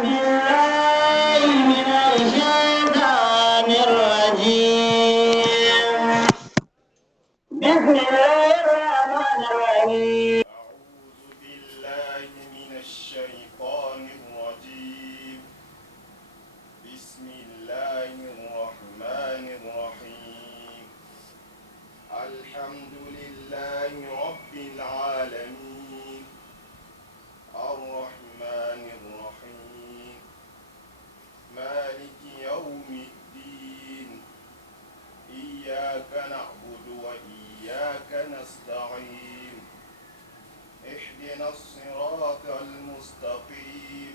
بالله من الشيطان الرجيم بسم الله الرحمن الرحيم أعوذ بالله من الشيطان الرجيم بسم الله الرحمن الرحيم الحمد لله رب العالمين الرحمن الرحيم مالك يوم الدين إياك نعبد وإياك نستعين اهدنا الصراط المستقيم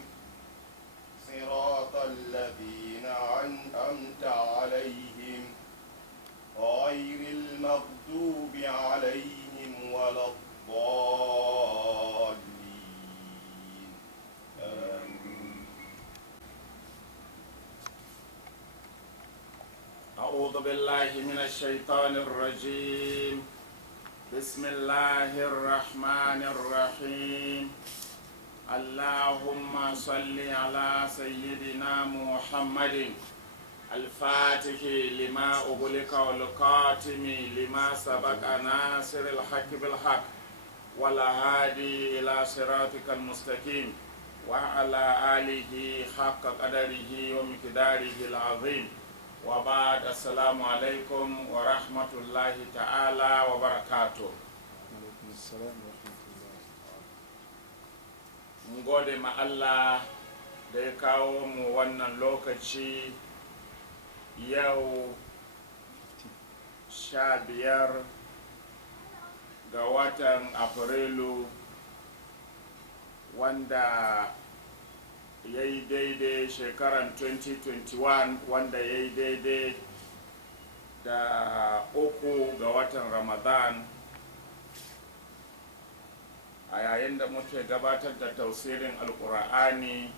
صراط الذين أنعمت عليهم غير المغضوب عليهم ولا الضالين آمين. أعوذ بالله من الشيطان الرجيم بسم الله الرحمن الرحيم اللهم صل على سيدنا محمد الفاتح لما أغلق والقاتم لما سبق ناصر الحق بالحق والهادي إلى صراطك المستقيم وعلى آله حق قدره ومقداره العظيم وبعد السلام عليكم ورحمة الله تعالى وبركاته. Mun gode ma Allah da ya kawo mu wannan lokaci yau 15 ga watan Afrilu wanda ya yi daidai shekaran 2021 wanda ya yi daidai da 3 ga watan Ramadan a yayin da muke gabatar da tafsirin alkur'ani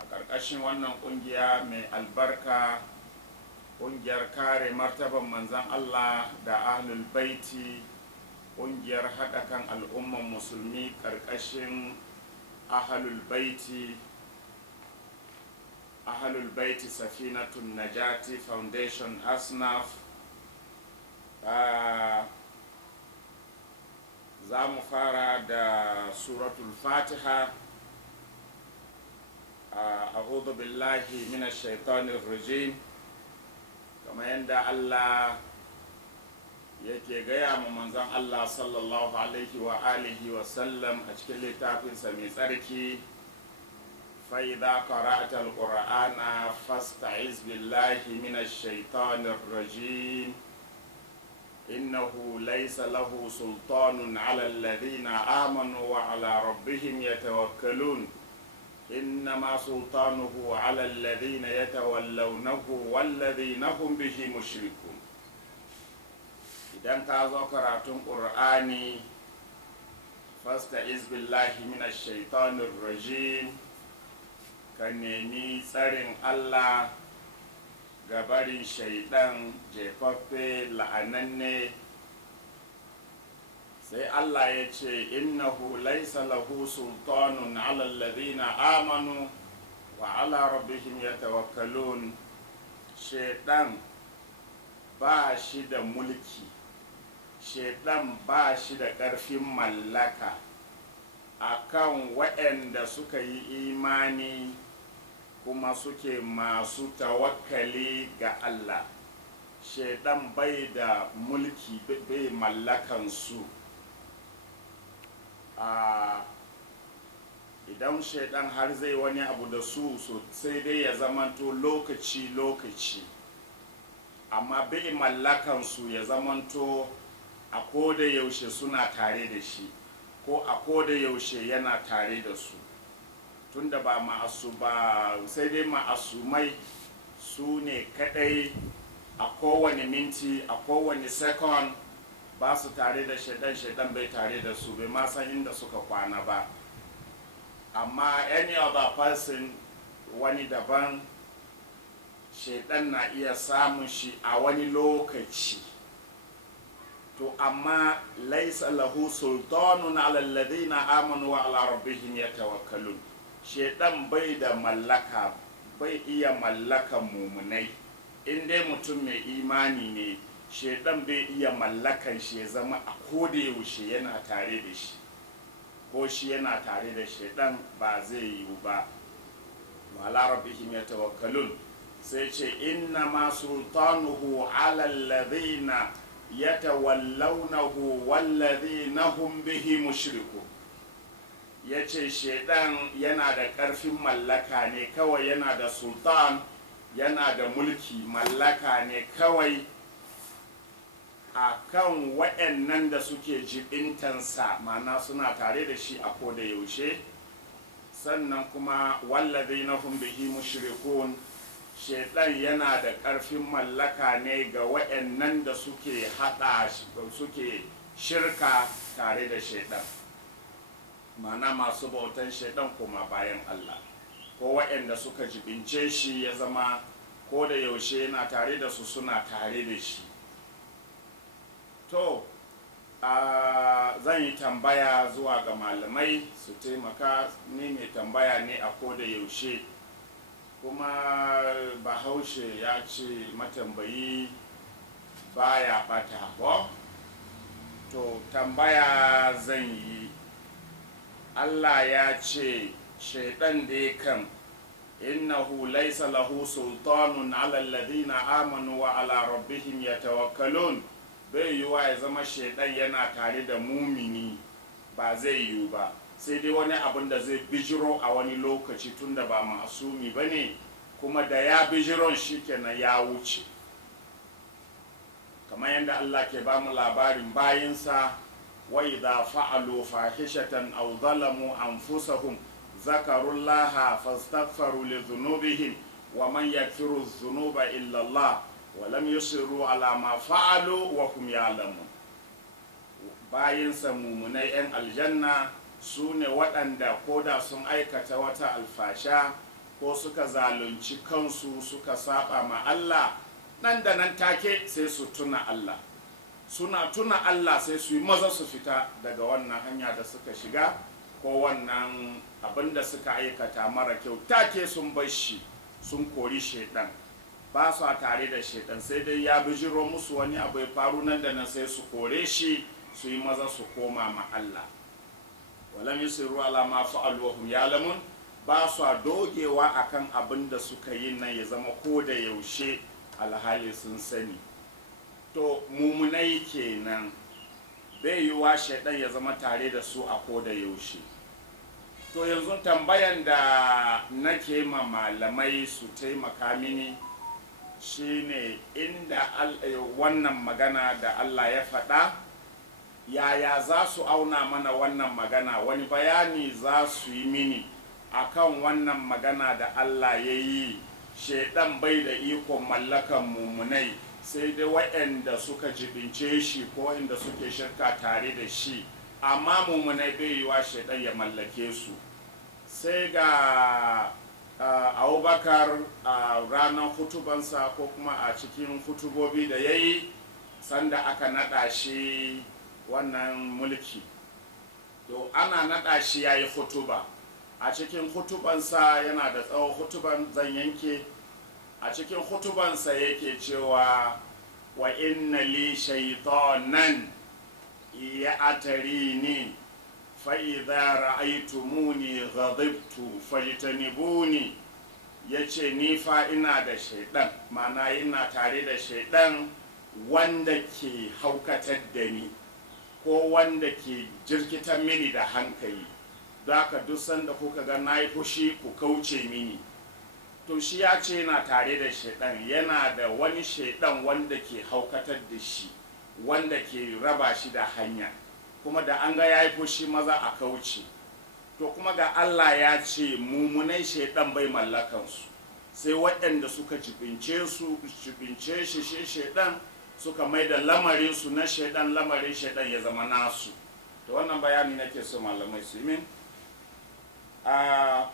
a ƙarƙashin wannan ƙungiya mai albarka ƙungiyar kare martaban manzan Allah da ahlul baiti ƙungiyar haɗa kan al'umman musulmi ƙarƙashin ahlul baiti safinatun najati foundation asnaf. Za mu fara da suratul fatiha. A'udhu billahi minash shaitanir rajim, kamar yadda Allah yake gaya ma manzon Allah sallallahu alaihi wa alihi wa sallam a cikin littafinsa mai tsarki, fa idza qara'ta al-qur'ana fasta'iz billahi minash shaitanir rajim إنه ليس له سلطان على الذين آمنوا وعلى ربهم يتوكلون إنما سلطانه على الذين يتولونه والذين هم به مشركون. إذا كذا قرأتم قرآني فاستعذ بالله من الشيطان الرجيم كنيمي سرين الله gabarin shaidan jefaffe la'ananne. sai Allah ya ce innahu laysa lahu sultanun ala alladhina amanu wa ala rabbihim yatawakkalun. shaidan ba shi da mulki, shaidan ba shi da ƙarfin mallaka akan waɗanda suka yi imani kuma suke masu tawakkali ga Allah. shaidan bai da mulki, bai mallakan su. idan shaidan har zai wani abu da su sai dai ya zamanto lokaci amma bai mallakan su ya zamanto a koda yaushe suna tare da shi ko a koda yaushe yana tare da su. tunda ba sai dai ma'asumai su ne kadai a kowane minti a kowane second ba su tare da shaidan bai tare da su, bai ma san inda suka kwana ba. amma any other person, wani daban, shaidan na iya samun shi a wani lokaci. to amma laisa lahu sultanun ala alladhina amanu wa ala rabbihim yatawakkalun. shaidan bai da mallaka, bai iya mallakan mumunai. In dai mutum mai imani ne, shaidan bai iya mallakan shi ya zama a koda yaushe yana tare da shi, ko shi yana tare da shaidan, ba zai yiwu ba. wa ala rabbihim yatawakkalun, sai ce inna ma sultanuhu ala alladhina yatawallawnahu walladhina hum bihi mushriku. Yace shaidan yana da ƙarfin mallaka ne kawai, yana da sultan, yana da mulki, mallaka ne kawai a kan waɗannan da suke jibintansa, mana suna tare da shi a koda yaushe. Sannan kuma wallazina hum bihi mushrikun, shaitan yana da ƙarfin mallaka ne ga waɗannan da suke haɗa, suke shirka tare da shaitan, mana masu bautan shaitan kuma bayan Allah, ko waɗanda suka jibince shi ya zama ko da yaushe yana tare da su, suna tare da shi. To zan yi tambaya zuwa ga malamai su taimaka, ni mai tambaya ne a ko da yaushe, kuma bahaushe ya ce matambayi baya bata ba. To tambaya zan yi, Allah ya ce shaidan da ya kan innahu laysa lahu sultanun ala alladhina amanu wa ala rabbihim yatawakkalun, bai yiwuwa ya zama shaidan yana tare da mumini, ba zai yiwu ba, sai dai wani abin da zai bijiro a wani lokaci, tunda ba masumi ba ne, kuma da ya bijiron shi kenan ya wuce. kamar yadda Allah ke ba mu labarin bayinsa, wa idha fa'alu fahishatan aw zalamu anfusahum zakarullaha fastaghfaru li dhunubihim wa man yaghfiru dhunuba illa Allah wa lam yusiru ala ma fa'alu wa hum ya'lamun. Bayinsa mumunai 'yan aljanna su ne waɗanda koda sun aikata wata alfasha ko suka zalunci kansu, suka saba ma Allah, nan da nan take sai su tuna Allah, suna tuna Allah sai su yi maza su fita daga wannan hanya da suka shiga, ko wannan abin da suka aikata mara kyau, take sun bar shi, sun kori shaidan, ba su tare da shaidan, sai dai ya bijiro musu wani abu ya faru, nan da nan sai su kore shi, su yi maza su koma ma Allah. walam yusiru ala ma fa'alu wa hum ya'lamun, ba su dogewa akan abin da suka yi nan ya zama ko da yaushe alhali sun sani. To mumunai kenan, bai yiwa shaidan ya zama tare da su a ko da yaushe. To yanzu tambayan da nake ma malamai su taimaka mini shine, inda wannan magana da Allah ya faɗa, yaya za su auna mana wannan magana, wani bayani za su yi mini akan wannan magana da Allah ya yi, shaidan bai da ikon mallakan mumunai, sai dai waɗanda suka jibince shi ko inda suke shirka tare da shi, amma mumunai bai yiwa shaidan ya mallake su. Sai ga Abubakar a ranar hutubansa, ko kuma a cikin hutubobi da ya yi sanda aka naɗa shi wannan mulki, to ana naɗa shi ya yi hutuba. A cikin hutubansa, yana da tsawon hutuban, zan yanke. A cikin hutubansa yake cewa, wa inna li shaitanan ya atarini fa idza ra'aytumuni ghadibtu fajtanibuni. Yace ni fa ina da shaidan, mana ina tare da shaidan wanda ke haukatar da ni, ko wanda ke jirkitar mini da hankali, da ka duk sanda kuka ga na yi fushi ku kauce mini. To shi ya ce yana tare da shaidan, yana da wani shaidan wanda ke haukatar da shi, wanda ke raba shi da hanya, kuma da an ga ya yi fushi maza a kauce. To kuma ga Allah ya ce mumunai shaidan bai mallakansu, sai waɗanda suka jibince shi shaidan, suka mai da lamarinsu na shaidan, lamarin shaidan ya zama nasu. To wannan bayani nake so malamai su yi min.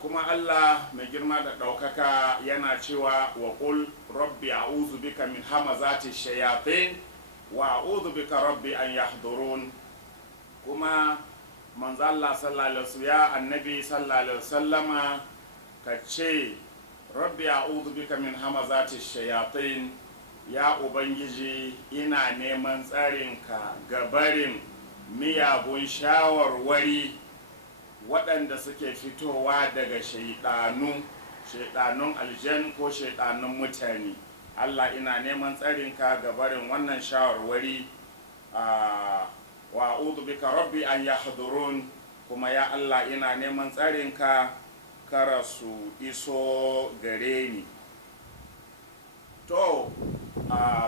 Kuma Allah mai girma da ɗaukaka yana cewa, wa qul rabbi a'udhu bika min hamazati shayatin wa a'udhu bika rabbi an yahdurun. Kuma manzo Allah sallallahu alaihi wasallam ya annabi sallallahu alaihi wasallama ka ce rabbi a'udhu bika min hamazati shayatin, ya ubangiji ina neman tsarinka gabarin miyagun shawarwari waɗanda suke fitowa daga shaiɗanun aljan ko shaiɗanun mutane. Allah ina neman tsarinka gabarin wannan shawarwari, wa a'udhu bika rabbi an yahdurun, kuma ya Allah ina neman tsarinka kara su iso gare ni. To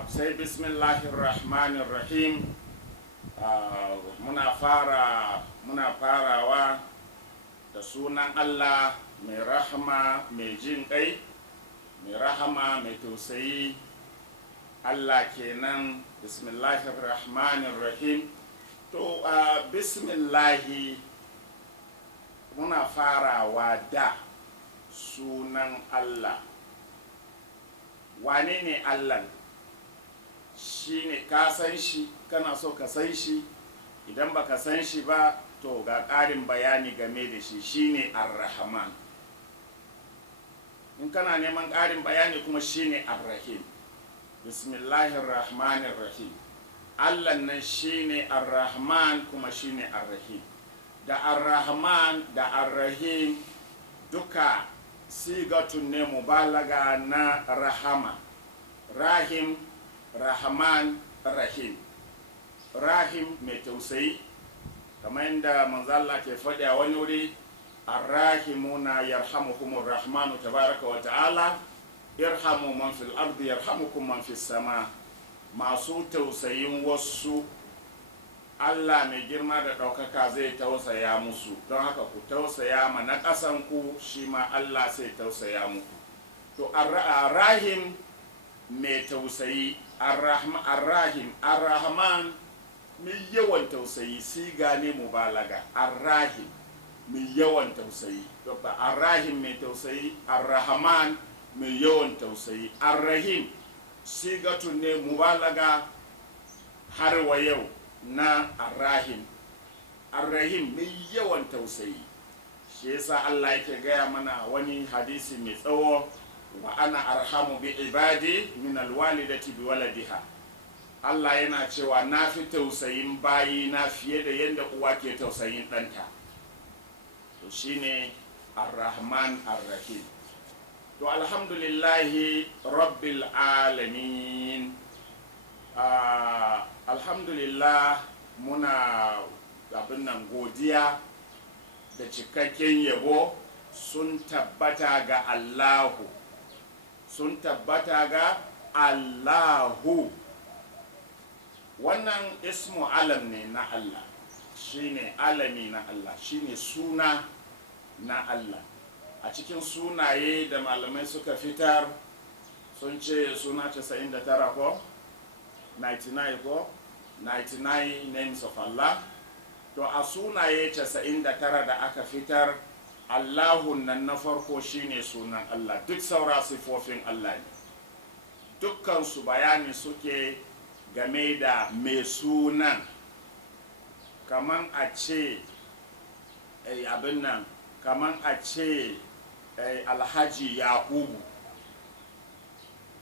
sai bismillahirrahmanirrahim. Muna farawa da sunan Allah mai rahama mai jin ƙai, mai rahama mai tausayi. Allah kenan. Bismillahirrahmanirrahim. To bismillahi muna farawa da sunan Allah. Wane ne Allah? Shi ne ka san shi, kana so ka san shi. Idan baka san shi ba, to ga ƙarin bayani game da shi. Shi ne Ar-Rahman. In kana neman ƙarin bayani kuma shi ne Ar-Rahim. Bismillahirrahmanirrahim. Allah nan shi ne Ar-Rahman kuma shi ne Ar-Rahim. Da Ar-Rahman da Ar-Rahim duka sigatun ne mubalaga na rahama. Rahim, Rahman, Rahim. Rahim mai tausayi, kamar yadda manzo Allah ke faɗi a wani wuri, Ar-Rahimuna yarhamuhumur Rahmanu tabaraka wa ta'ala, irhamu man fil ardi yarhamukum man fis sama. Masu tausayin wasu, Allah mai girma da ɗaukaka zai tausaya musu, don haka ku tausaya ma na ƙasanku, shi ma Allah sai tausaya muku. To Ar-Rahim mai tausayi, Ar-Rahim, Ar-Rahman mai yawan tausayi, siga ne mubalaga. Ar-Rahim mai yawan tausayi, Ar-Rahim mai tausayi, Ar-Rahman mai yawan tausayi. Ar-Rahim sigatun ne mubalaga har wa yau na Ar-Rahim. Ar-Rahim mai yawan tausayi. Shi yasa Allah yake gaya mana wani hadisi mai tsawo, wa ana arhamu bi ibadi min alwalidati bi waladiha. Allah yana cewa na fi tausayin bayi na fiye da yadda uwa ke tausayin ɗanta. To shine Ar-Rahman Ar-Rahim. To alhamdulillahi rabbil alamin. Alhamdulillah, muna abin nan godiya da cikakken yabo sun tabbata ga Allahu. Sun tabbata ga Allahu. Wannan ismu alam ne na Allah, shine alami na Allah, shine suna na Allah. A cikin sunaye da malamai suka fitar sun ce suna 99 ko 99 ko 99 names of Allah. To a sunaye 99 da aka fitar, Allahun nan na farko shine sunan Allah. Duk saura sifofin Allah ne. Dukkansu bayani suke game da mai sunan, kaman a ce abin nan, kaman a ce Alhaji Yakubu.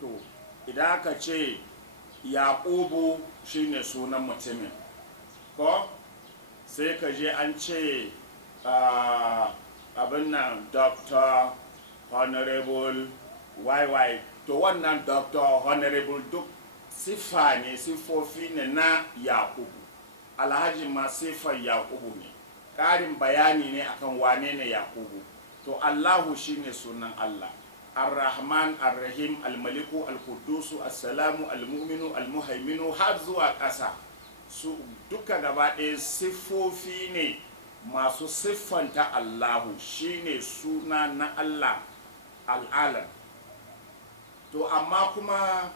To idan aka ce Yakubu shine sunan mutumin, ko sai ka je an ce abin nan Dr. Honorable YY. To wannan Dr. Honorable duk siffa ne, siffofi ne na Yakubu. Alhaji ma siffar Yakubu ne. Ƙarin bayani ne akan wane ne Yakubu. To Allahu shine sunan Allah. Ar-Rahman, Ar-Rahim, Al-Maliku, Al-Qudusu, As-Salamu, Al-Mu'minu, Al-Muhaiminu har zuwa ƙasa. Su duka gaba ɗaya siffofi ne masu siffanta Allahu, shine suna na Allah, al'alam. To amma kuma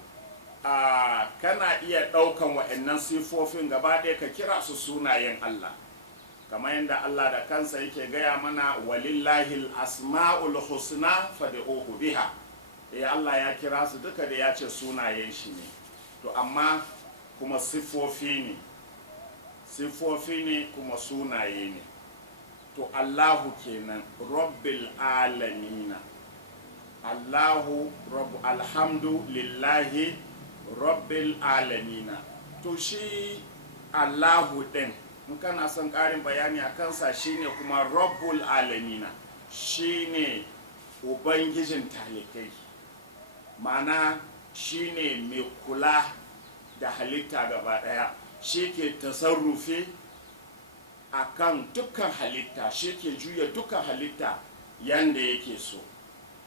kana iya ɗaukan waɗannan siffofin gaba ɗaya ka kira su sunayen Allah, kamar yadda Allah da kansa yake gaya mana, walillahi asma'ul husna fad'uhu biha. Allah ya kira su duka da ya ce sunayen shi ne. To amma kuma siffofi ne kuma sunaye ne. to Allahu kenan rabbil alamina. Allahu alhamdu lillahi rabbil alamina. To shi Allahu din in kana son ƙarin bayani a kansa shine kuma rabbul alamina, shine ubangijin talikai, ma'ana shine mai kula da halitta gaba daya, shi ke tasarrufi a kan dukkan halitta, shi ke juya dukkan halitta yanda yake so.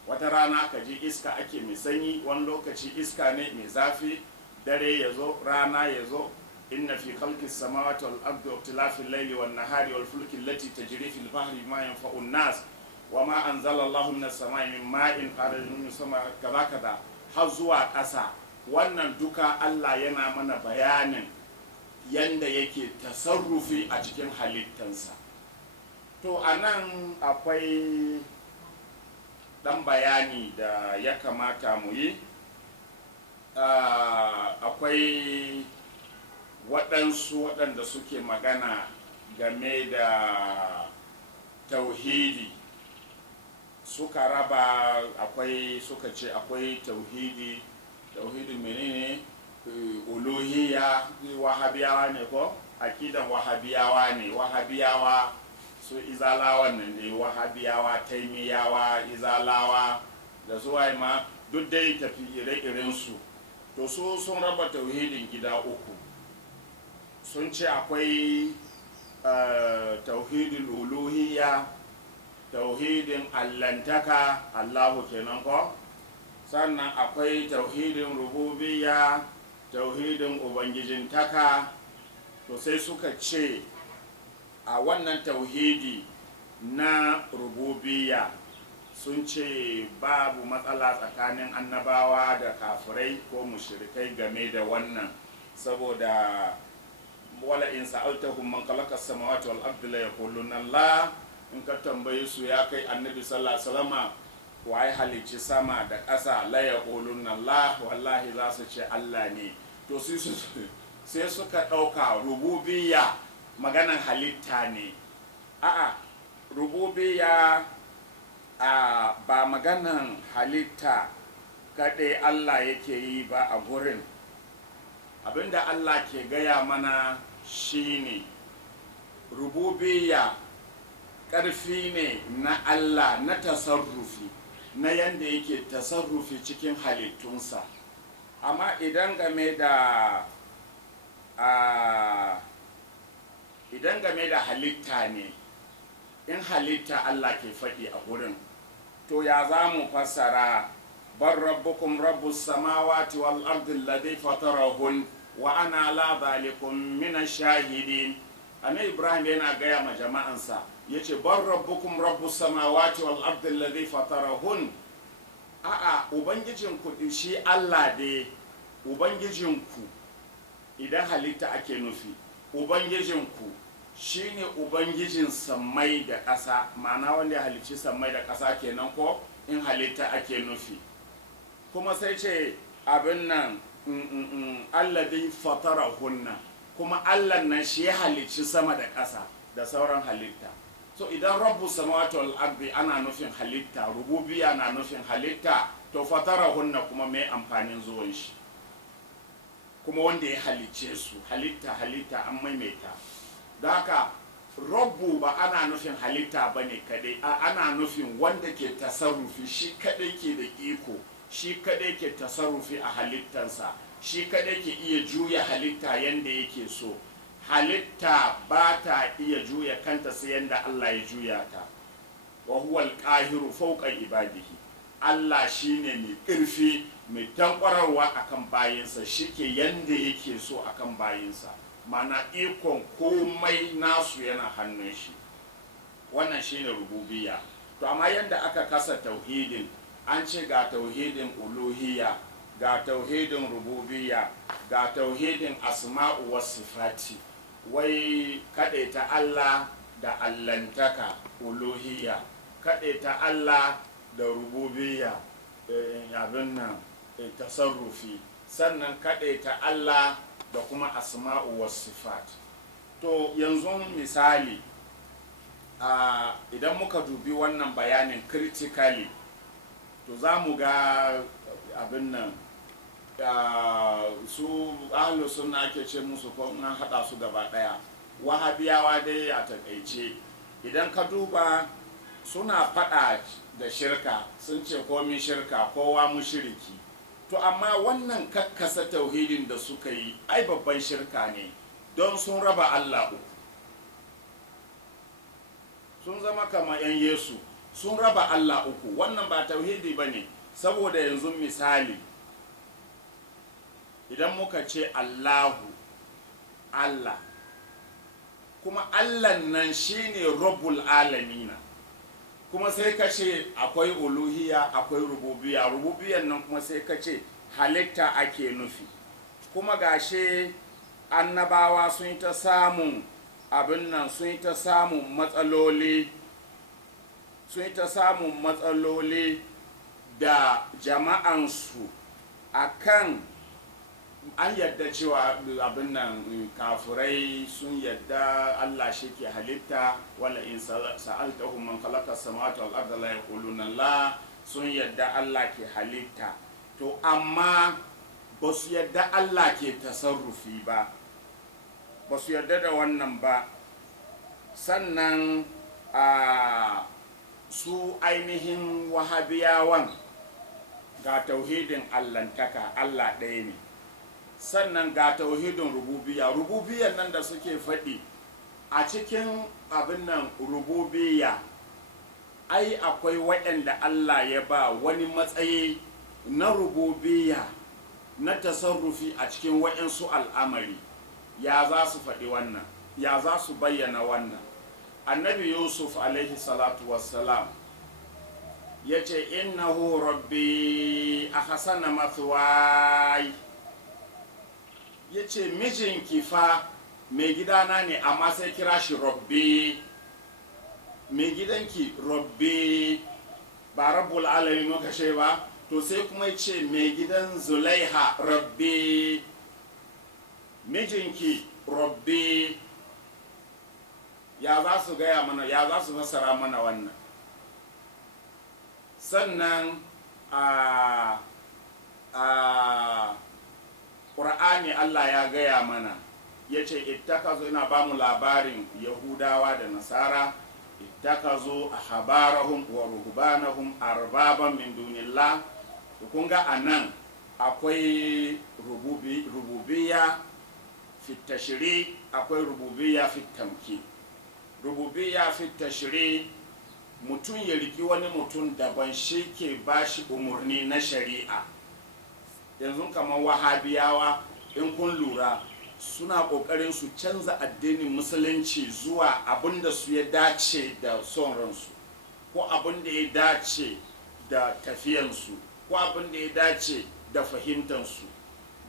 Wata rana ka ji iska ake mai sanyi, wani lokaci iska ne mai zafi, dare ya zo rana ya zo. inna fi khalqis samawati wal ardi wa ikhtilafil layli wan nahari wal fulki allati tajri fil bahri ma yanfa'u an-nas wa ma anzala Allahu minas samai min ma'in kharajun min sama kaza har zuwa ƙasa. Wannan duka Allah yana mana bayanin yanda yake tasarrufi a cikin halittansa. To anan akwai dan bayani da ya kamata mu yi. Akwai waɗanda suke magana game da tauhidi, suka raba, suka ce akwai tauhidi menene uluhiyya. Wahabiyawa ne ko akidan wahabiyawa ne, wahabiyawa su izalawan nan ne, wahabiyawa taimiyawa izalawa da zuwa ma duk dai tafi ire-iren su. To su sun raba tauhidin gida uku. Sun ce akwai tauhidin uluhiyya, tauhidin allantaka, Allahu kenan ko, sannan akwai tauhidin rububiyya, tauhidin ubangijintaka. To sai suka ce a wannan tauhidi na rububiyya sun ce babu matsala tsakanin annabawa da kafirai ko mushrikai game da wannan, saboda wala in sa'altahum man khalaqa as-samawati wal ardi la yaquluna Allah. In ka tambaye su ya kai annabi sallallahu alaihi wasallam waye halicci sama da ƙasa, la yaquluna Allah, wallahi za su ce Allah ne. To sai suka ɗauka rububiyya maganan halitta ne. A'a, rububiyya ba maganan halitta kaɗai Allah yake yi ba a gurin. Abinda Allah ke gaya mana shine rububiyya ƙarfi ne na Allah na tasarrufi, na yanda yake tasarrufi cikin halittunsa. Amma idan game da halitta ne, in halitta Allah ke faɗi a gurin, to ya za mu fassara bar rabbukum rabbus samawati wal ardi alladhi fatarahun wa ana la dhalikum min ash-shahidin. Annabi Ibrahim yana gaya ma jama'ansa, yace bar rabbukum rabbus samawati wal ardi alladhi fatarahun. A'a, ubangijinku shi Allah dai, ubangijinku idan halitta ake nufi, ubangijinku shine ubangijin sammai da ƙasa, ma'ana wanda ya halicci sammai da ƙasa kenan ko, in halitta ake nufi. Kuma sai ce abin nan alladhi fatarahunna, kuma Allah nan shi ya halicci sama da ƙasa da sauran halitta. So idan rabbu samawati wal ardi ana nufin halitta, rububiyya na nufin halitta, to fatarahunna kuma mai amfanin zuwan shi, kuma wanda ya halicce su, halitta an maimaita. Da haka rabbu ba ana nufin halitta bane kadai, ana nufin wanda ke tasarrufi, shi kadai ke da iko, shi kadai ke tasarrufi a halittansa, shi kadai ke iya juya halitta yanda yake so. Halitta ba ta iya juya kanta sai yanda Allah ya juya ta. Wa huwal qahiru fawqa ibadihi. Allah shine mai ƙarfi, mai tankwararwa akan bayinsa, shike yanda yake so akan bayinsa. Mana ikon komai nasu yana hannun shi. Wannan shine rububiyya. To amma yanda aka kasa tauhidin, an ce ga tauhidin uluhiyya, ga tauhidin rububiyya, ga tauhidin asma'u was sifati. Wai kaɗaita Allah da allantaka uluhiyya, kaɗaita Allah da rububiyya abin nan tasarrufi, sannan kaɗaita Allah da kuma asma'u was sifat. To yanzu misali idan muka dubi wannan bayanin critically to za mu ga abin nan su ahlus sunna ake ce musu ko an hada su gaba daya wahabiyawa dai a takaice idan ka duba suna fada da shirka sun ce komi shirka kowa mushriki to amma wannan kakkasa tauhidin da suka yi ai babban shirka ne don sun raba Allah uku sun zama kamar 'yan Yesu sun raba Allah uku wannan ba tauhidi ba ne saboda yanzu misali idan muka ce Allahu Allah kuma Allah nan shine rabbul alamina kuma sai ka ce akwai uluhiya akwai rububiya rububiyan nan kuma sai ka ce halitta ake nufi kuma gashe annabawa sun yi ta samun abin nan sun yi ta samun matsaloli da jama'ansu akan an yadda cewa abin nan kafirai sun yadda Allah shi ke halitta wala in sa'altahum man khalaqa samawati wal arda la yaquluna la sun yadda Allah ke halitta to amma ba su yadda Allah ke tasarrufi ba ba su yadda da wannan ba sannan su ainihin wahabiyawan ga tauhidin allantaka Allah ɗaya ne sannan ga tauhidin rububiyan nan da suke faɗi a cikin abin nan rububiya ai akwai waɗanda Allah ya ba wani matsayi na rububiya na tasarrufi a cikin waɗansu al'amari ya za su faɗi wannan ya za su bayyana wannan annabi yusuf alaihi salatu wassalam ya ce innahu rabbi ahsana mathwaya ya ce mijinki fa mai gidana ne amma sai kira shi rabbi mai gidanki rabbi ba rabbul alamin muka ce ba to sai kuma ce mai gidan zulaiha rabbi mijinki rabbi ya za su gaya mana ya za su fassara mana wannan sannan ƙur'ani Allah ya gaya mana ya ce ittakazu ina ba mu labarin yahudawa da nasara ittakazu ahbarahum wa ruhbanahum arbaban min dunillah to kun ga anan akwai rububiyya fi tashri akwai rububiyya fi tamkin rububiyya fi tashri mutum ya riki wani mutum daban shi ke bashi umurni na shari'a yanzu kamar wahabiyawa in kun lura suna kokarin su canza addinin musulunci zuwa abin da su ya dace da son ransu ko abin da ya dace da tafiyansu ko abin da ya dace da fahimtansu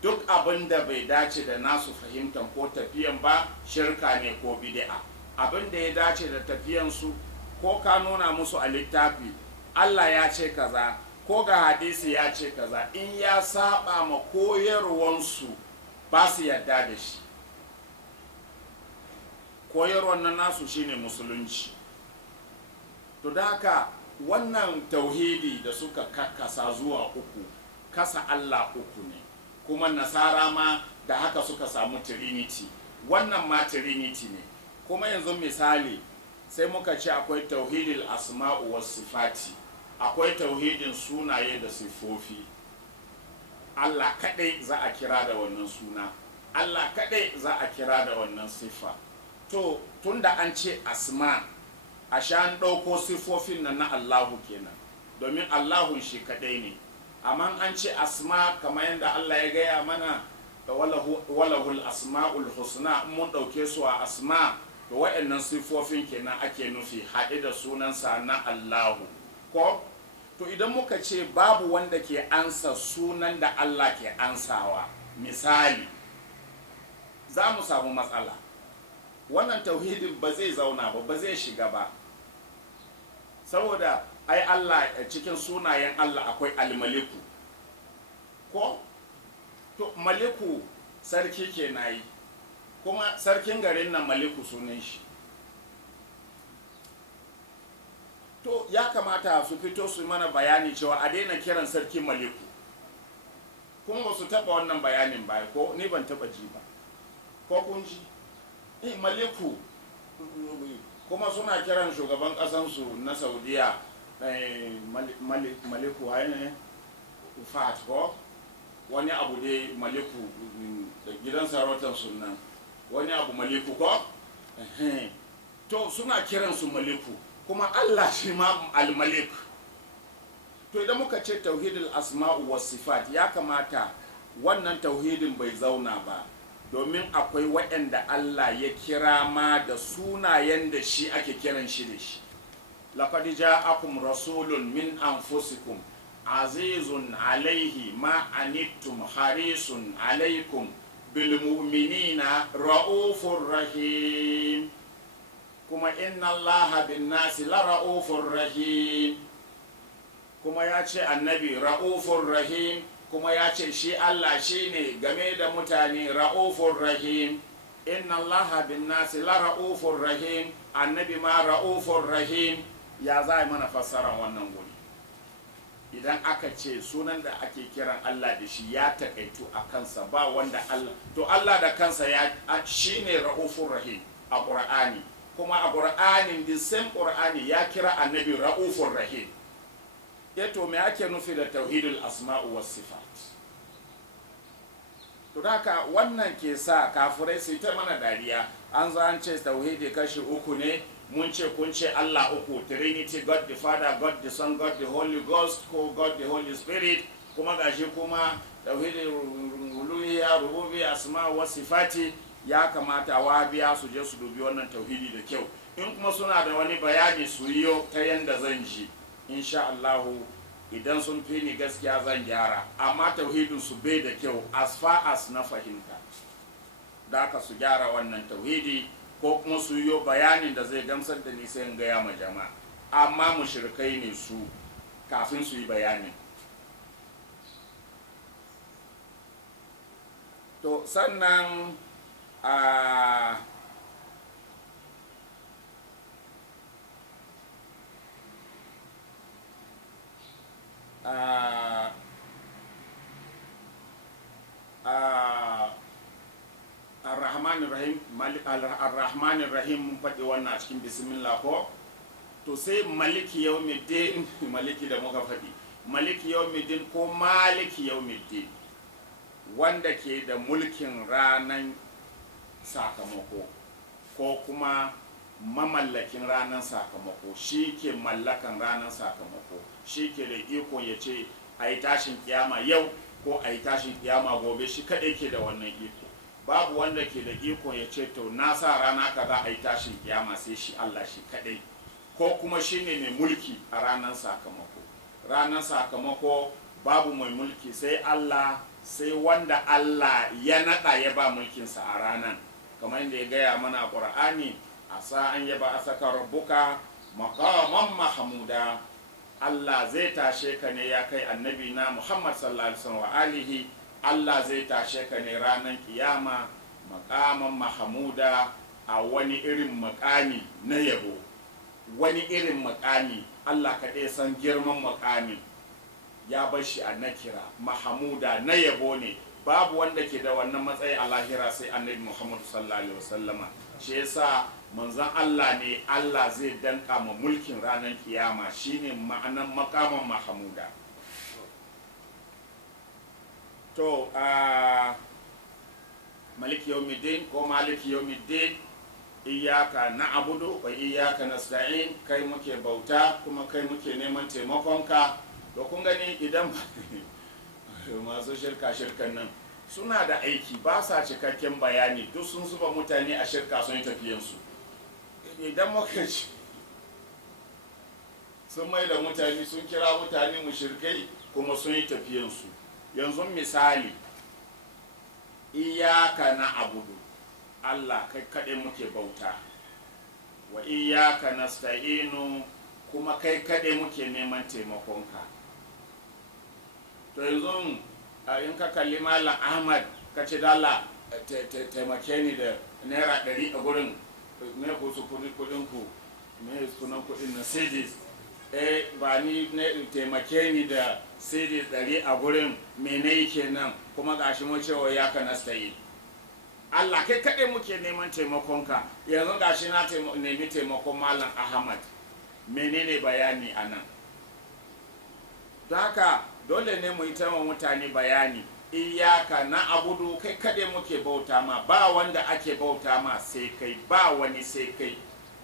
duk abin da bai dace da nasu fahimtan ko tafiyan ba shirka ne ko bid'a abin da ya dace da tafiyansu ko ka nuna musu a littafi Allah ya ce kaza ko ga hadisi ya ce kaza in ya saba ma koyarwansu ba su yarda da shi koyarwan nan nasu shine musulunci to da haka wannan tauhidi da suka kakkasa zuwa uku kasa Allah uku ne kuma nasara ma da haka suka samu trinity wannan ma trinity ne kuma yanzu misali sai muka ce akwai tauhidil asma'u was sifati akwai tauhidin sunaye da siffofi Allah kadai za a kira da wannan suna Allah kadai za a kira da wannan siffa to tunda an ce asma a shan ɗauko siffofin nan na Allahu kenan domin Allahun shi kadai ne amma an ce asma kamar yadda Allah ya gaya mana da walahul asma'ul husna mun ɗauke su a asma to waɗannan siffofin kenan ake nufi haɗe da sunansa na Allahu ko to idan muka ce babu wanda ke ansa sunan da Allah ke ansawa misali za mu samu matsala wannan tauhidin ba zai zauna ba zai shiga ba saboda ai Allah cikin sunayen Allah akwai almaliku ko to maliku sarki ke nayi kuma sarkin garin nan maliku sunan shi to ya kamata su fito su mana bayani cewa a daina kiran sarki maliku, kuma ba su taɓa wannan bayanin ba, ko ni ban taɓa ji ba, ko kun ji maliku, kuma suna kiran shugaban ƙasansu na saudiya maliku ne fat ko wani abu dai maliku da gidan sarautar sunan wani abu maliku ko to suna kiransu maliku, kuma Allah shi ma al-malik. To idan muka ce tauhidul asma'u was sifat, ya kamata wannan tauhidin bai zauna ba, domin akwai waɗanda Allah ya kira ma da sunayen da shi ake kiran shi da shi. laqad ja'akum rasulun min anfusikum azizun alaihi ma anittum harisun alaikum bil mu'minina ra'ufur rahim, kuma inna allaha bin nasi la ra'ufur rahim, kuma ya ce annabi ra'ufur rahim, kuma ya ce shi Allah shine game da mutane ra'ufur rahim. inna allaha bin nasi la ra'ufur rahim, annabi ma ra'ufur rahim. Ya za mana fassarar wannan guri? Idan aka ce sunan da ake kiran Allah da shi ya takaitu a kansa, ba wanda Allah, to Allah da kansa ya shine ra'ufur rahim a Qur'ani, kuma a Qur'anin the same Qur'ani ya kira annabi ra'ufur rahim. To me ake nufi da tauhidul asma'u was sifat? To haka wannan ke sa kafirai su ta mana dariya, an zo an ce tauhidi kashi uku ne, mun ce kun ce Allah uku, Trinity, God the Father, God the Son, God the Holy Ghost, ko God the Holy Spirit, kuma gashi kuma tauhidi uluhiyya, rububiyya, asma wa sifati. Ya kamata wahabiya su je su dubi wannan tauhidi da kyau, in kuma suna da wani bayani su yi ta yanda zan ji, insha Allahu idan sun fi ni gaskiya zan gyara, amma tauhidin su bai da kyau as far as na fahimta, da aka su gyara wannan tauhidi, ko kuma su yi bayanin da zai gamsar da ni sai in gaya ma jama'a, amma mushrikai ne su kafin su yi bayanin. To sannan ar-rahmanir rahim mun faɗi wannan a cikin bismillah ko. To sai maliki yawmiddin, maliki da muka faɗi, maliki yawmiddin ko maliki yawmiddin, wanda ke da mulkin ranan sakamako, ko kuma mamallakin ranan sakamako, shi ke mallakan ranan sakamako, shi ke da iko ya ce a yi tashin kiyama yau ko a yi tashin kiyama gobe, shi kaɗai ke da wannan iko. Babu wanda ke da iko ya ce to na sa rana kaza a yi tashin kiyama sai shi Allah shi kaɗai, ko kuma shi ne mai mulki a ranar sakamako. Ranar sakamako babu mai mulki sai Allah, sai wanda Allah ya naɗa ya ba mulkinsa a ranar, kamar yadda ya gaya mana a Qur'ani, asa an yaba asaka rabbuka maqaman mahmuda. Allah zai tashe ka ne ya kai annabi na Muhammad sallallahu alaihi wasallam wa alihi, Allah zai tashe ka ne ranar kiyama maqaman mahmuda, a wani irin makami na yabo, wani irin makami Allah kaɗai san girman makamin, ya bar shi a nakira mahmuda, na yabo ne, babu wanda ke da wannan matsayi a lahira sai annabi Muhammad sallallahu alaihi wasallama. Shi yasa manzon Allah ne Allah zai danka ma mulkin ranar kiyama, shine ma'anan makaman mahmuda. To maliki yawmiddin ko maliki yawmiddin, iyyaka na'budu wa iyyaka nasta'in, kai muke bauta kuma kai muke neman taimakonka. To kun gani idan masu shirkan nan suna da aiki, ba sa cikakken bayani, duk sun zuba mutane a shirka sun yi tafiyansu. Idan muka ci sun mai da mutane, sun kira mutane mushrikai kuma sun yi tafiyansu. Yanzu misali, iyaka na abudu, Allah kai kaɗai muke bauta, wa iyaka nasta'inu, kuma kai kaɗai muke neman taimakonka. To yanzu in ka kalli Malam Ahmad ka ce dala taimake ni da naira 100 a gurin, me ku su kudin ku, me sunan kudin na cedis, ba ni taimake ni da sai da ɗari a gurin mene yake nan kuma gashi mu cewa ya ka nasta'in. Allah kai kaɗai muke neman taimakonka, yanzu gashi na nemi taimakon Malam Ahmad, menene bayani a nan? Don haka dole ne mu yi ta mutane bayani, iyaka na abudu, kai kaɗai muke bauta ma, ba wanda ake bauta ma sai kai, ba wani sai kai,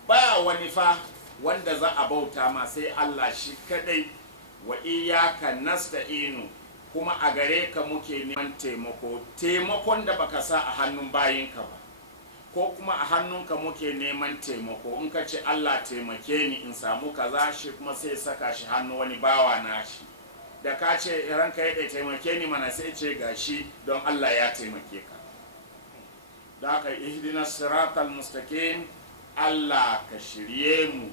ba wani fa wanda za a bauta ma sai Allah shi kaɗai. Wa iyaka nasta'inu, kuma a gare ka muke neman taimako, taimakon da baka sa a hannun bayinka ba, ko kuma a hannunka muke neman taimako. In ka ce Allah taimake ni in samu kaza, shi kuma sai saka shi hannu wani bawa na shi, da ka ce ranka ya taimake ni mana, sai ce gashi don Allah ya taimake ka. Da haka ihdinas siratal mustaqim, Allah ka shirye mu,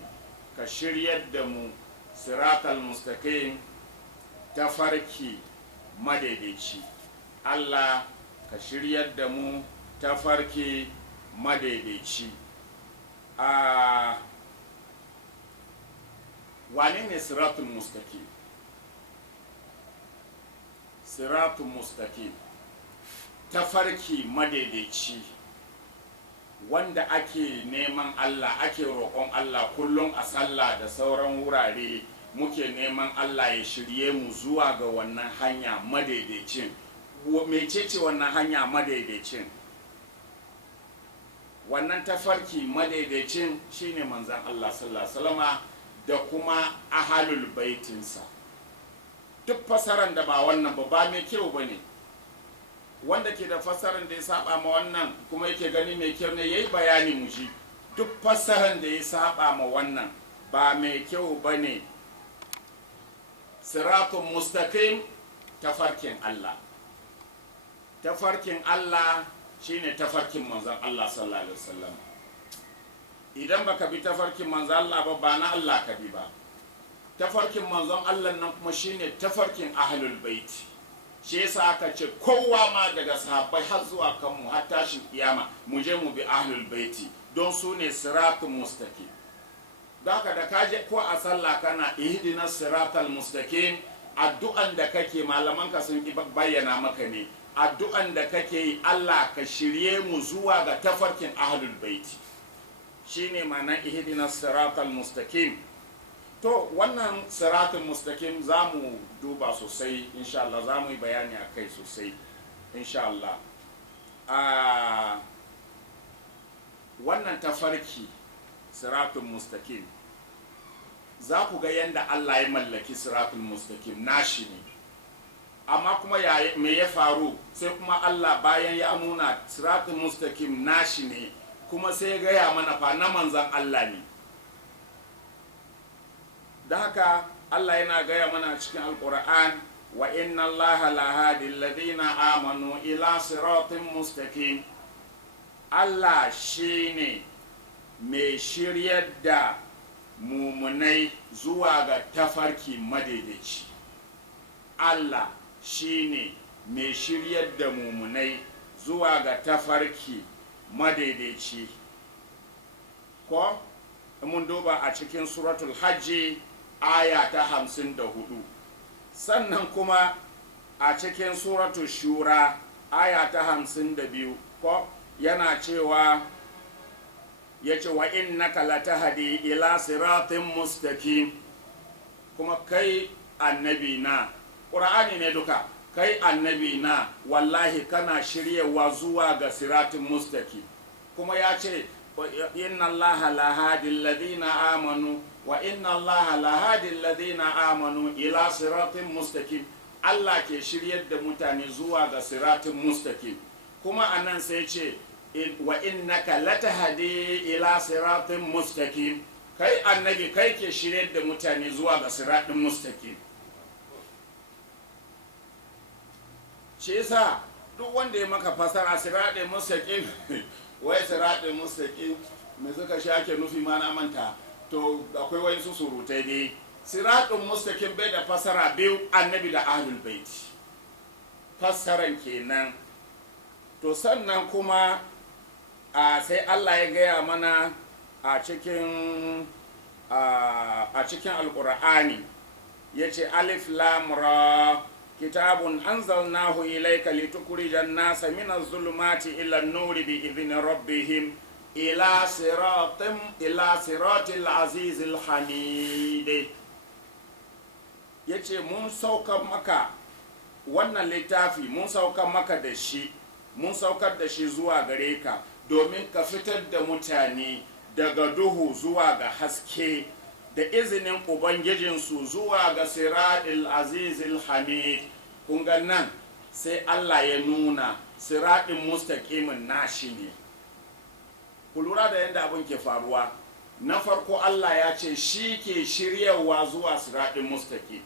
ka shiryar da mu siratal mustaqim, tafarki madaidaici. Allah ka shiryar da mu tafarki madaidaici. Wane ne siratul mustaqim? Siratul mustaqim, tafarki madaidaici, wanda ake neman Allah, ake roƙon Allah kullum a sallah da sauran wurare, muke neman Allah ya shirye mu zuwa ga wannan hanya madaidaicin. Mecece wannan hanya madaidaicin? Wannan tafarki madaidaicin shine manzan Allah sallallahu alaihi wasallama da kuma ahalul baitinsa. Duk fasaran da ba wannan ba mai kyau bane. Wanda ke da fasaran da ya saba ma wannan kuma yake gani mai kyau ne, yayi bayani mu ji. Duk fasaran da ya saba ma wannan ba mai kyau bane. Siratun mustaqim, tafarkin Allah. Tafarkin Allah shine tafarkin manzon Allah sallallahu alaihi wasallam. Idan baka bi tafarkin manzon Allah ba na Allah ka bi ba. Tafarkin manzon Allah nan kuma shine tafarkin ahlul baiti. Shi yasa aka ce kowa ma daga sahabbai har zuwa kanmu har tashin kiyama mu je mu bi ahlul baiti, don su ne siratun mustaqim. Daka da kaje ko a sallah kana ihdinas siratal mustaqim, addu'an da kake malamanka sun ki bayyana maka ne, addu'an da kake yi Allah ka shirye mu zuwa ga tafarkin ahlul baiti, shine ma'ana ihdinas siratal mustaqim. To wannan siratul mustaqim za mu duba sosai insha Allah, za mu yi bayani a kai sosai insha Allah. Wannan tafarki siratul mustaqim, za ku ga yadda Allah ya mallaki siratul mustaqim, nashi ne. Amma kuma me ya faru? Sai kuma Allah bayan ya nuna siratul mustaqim nashi ne, kuma sai ya gaya mana fa na manzan Allah ne. Da haka Allah yana gaya mana cikin Alƙur'an, wa inna Allah lahadi alladhina amanu ila siratin mustaqim. Allah shine mai shiryar da mumunai zuwa ga tafarki madaidaici. Allah shine mai shiryar da mumunai zuwa ga tafarki madaidaici. Ko mun duba a cikin suratul hajji aya ta 54, sannan kuma a cikin suratul shura aya ta 52 ko yana cewa, yace wa innaka latahdi ila siratin mustaqim, kuma kai annabi na, qur'ani ne duka, kai annabi na wallahi kana shiryewa zuwa ga siratin mustaqim. Kuma yace inna allaha lahadi alladhina amanu, wa inna allaha lahadi alladhina amanu ila siratin mustaqim. Allah ke shiryar da mutane zuwa ga siratin mustaqim. Kuma anan sai ce wa innaka latahdi ila siratin mustaqim, kai annabi kai ke shiryar da mutane zuwa ga siratin mustaqim. Shi yasa duk wanda ya maka fasara siratin mustaqim wai siratin mustaqim me suka shake nufi ma na manta, to akwai wani su surutai ne. Siratin mustaqim bai da fasara biyu, annabi da ahlul baiti, fassaran kenan. To sannan kuma sai Allah ya gaya mana a cikin a cikin alkur'ani ya ce alif lam ra kitabun anzalnahu ilayka litukhrijan nasa min az-zulumati ila an-nuri bi idhni rabbihim ila siratil azizil hamid. yace mun saukar maka wannan littafi, mun saukar maka da shi, mun saukar da shi zuwa gare ka domin ka fitar da mutane daga duhu zuwa ga haske da izinin ubangijinsu zuwa ga siratil azizil hamid. kun ga nan sai Allah ya nuna siratin mustaqimin nashi ne. ku lura da yadda abin ke faruwa. na farko Allah ya ce shi ke shiryawa zuwa siratin mustaqim.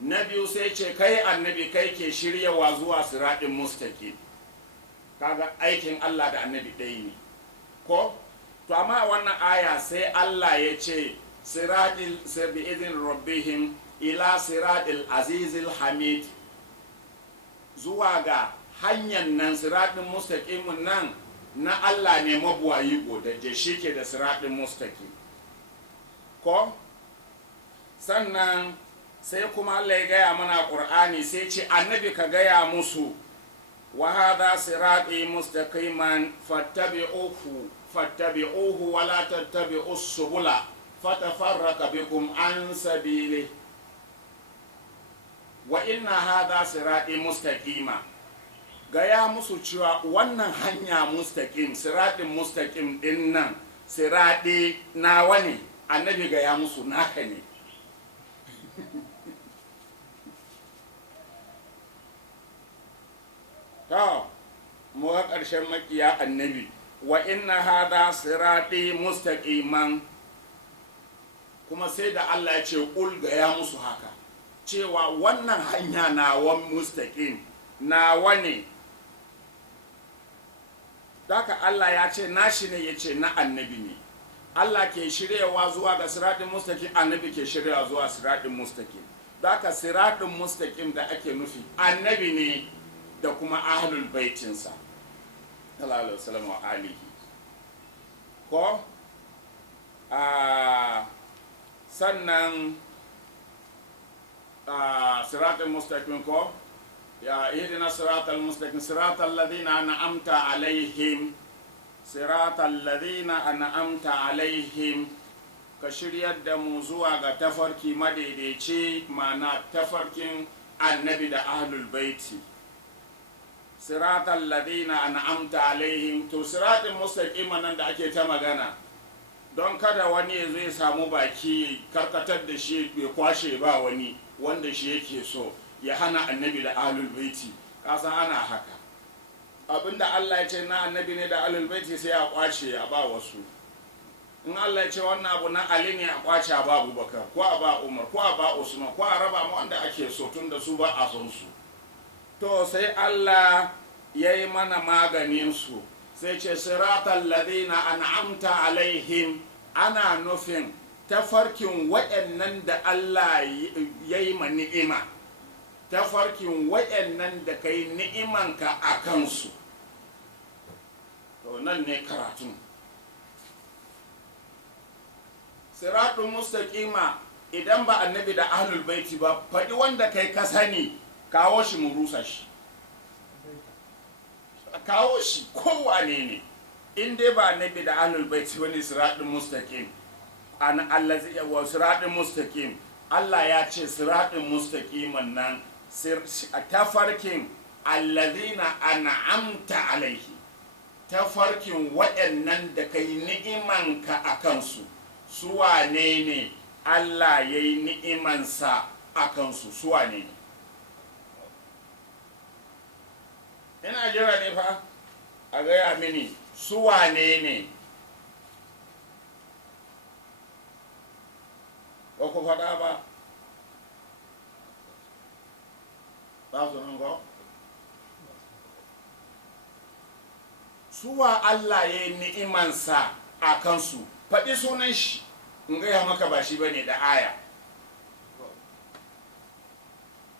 na biyu sai ce kai annabi kai ke shiryawa zuwa siratin mustaqim. kaga aikin Allah da annabi ɗaya ne ko to amma wannan aya sai Allah ya ce siratil sabi idin rabbihim ila siratil azizil hamid, zuwa ga hanyar nan siratin mustaqimin nan na Allah ne mabuwayi godaje, shi ke da siratin mustaqim ko. sannan sai kuma Allah ya gaya mana Qur'ani sai ce annabi ka gaya musu wa hadha sirati mustaqiman fattabi'uhu wa la tattabi'us subula fatafarraqa bikum an sabili wa inna hadha sirati mustaqima. gaya musu cewa wannan hanya mustaqim, siratin mustaqim din nan sirati nawa ne. annabi gaya musu naka ne. to mu ga ƙarshen makiya annabi wa inna hada sirati mustaqiman, kuma sai da Allah ya ce ƙul gaya musu haka cewa wannan hanya nawa mustaqim nawa ne. Daka Allah ya ce nashi ne, ya ce na annabi ne. Allah ke shiryawa zuwa ga siratin mustaqim, annabi ke shiryawa zuwa siratin mustaqim. Daka siratin mustaqim da ake nufi annabi ne da kuma ahlul baitinsa sallallahu alaihi wasallam wa alihi ko sannan siratul mustaqim ko ya ihdina siratal mustaqim siratal ladina an'amta alaihim, siratal ladina an'amta alaihim, ka shiryar da mu zuwa ga tafarki madaidaici, ma'ana tafarkin annabi da ahlul baiti. siratal ladina an'amta alaihim, to siratin mustaqim nan da ake ta magana don kada wani ya zo ya samu baki karkatar da shi ya kwashe ba wani wanda shi yake so ya hana annabi da ahlul baiti. kasan ana haka, abinda Allah ya ce na annabi ne da ahlul baiti sai a kwace a ba wasu. in Allah ya ce wannan abu na Ali ne a kwace a ba Abubakar ko a ba Umar ko a ba Usman ko a raba mu wanda ake so tun da su ba a son su. to sai Allah ya yi mana maganinsu sai ce siratal ladina an'amta alaihim, ana nufin tafarkin waɗannan da Allah ya yi ma ni'ima, tafarkin waɗannan da ka yi ni'imanka a kansu. to nan ne karatun. siratun mustaqima idan ba annabi da ahlul baiti ba, faɗi wanda kai ka sani kawo shi mu rusa shi, kawo shi kowane ne in dai ba annabi da ahlul baiti wani siratul mustaqim. an allazi wa siratul mustaqim, Allah ya ce siratul mustaqiman nan tafarkin allazina an'amta alaihi, tafarkin waɗannan da kai ni'imanka a kansu. su wane ne Allah ya yi ni'imansa a kansu? su wane ne? ina jira ne fa a gaya mini su wane ne. ba ku faɗa ba su nan ko? suwa Allah ya yi ni'imansa a kansu, faɗi sunan shi in gaya maka ba shi ba ne da aya.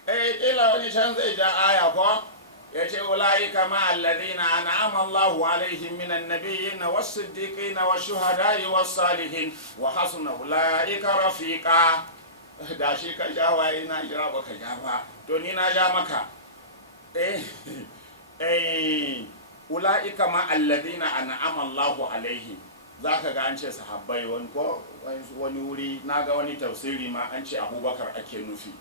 ƙila wani can zai ja aya ko yace ulaika ma alladhina an'ama Allahu alaihim minan nabiyyin was-siddiqin wash-shuhada'i was-salihin wa hasuna ulaika rafiqa. Da shi ka ja waye na ja baka ja ba to ni na ja maka ulaika ma alladhina an'ama Allahu alaihim. Zaka ga an ce sahabbai wani wuri naga wani tafsiri ma an ce Abubakar ake nufi.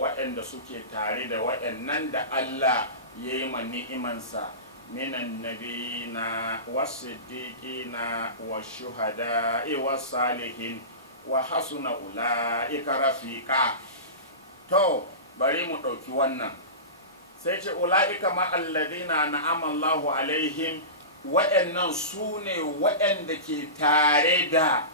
Waɗanda suke tare da waɗannan da Allah ya yi ma ni'imansa minan nabiyina was-siddiqina wash-shuhada'i was-salihin wa hasuna ula'ika rafiqa. To bari mu ɗauki wannan sai ce ula'ika ma alladhina na'ama Allahu alaihim, waɗannan su ne waɗanda ke tare da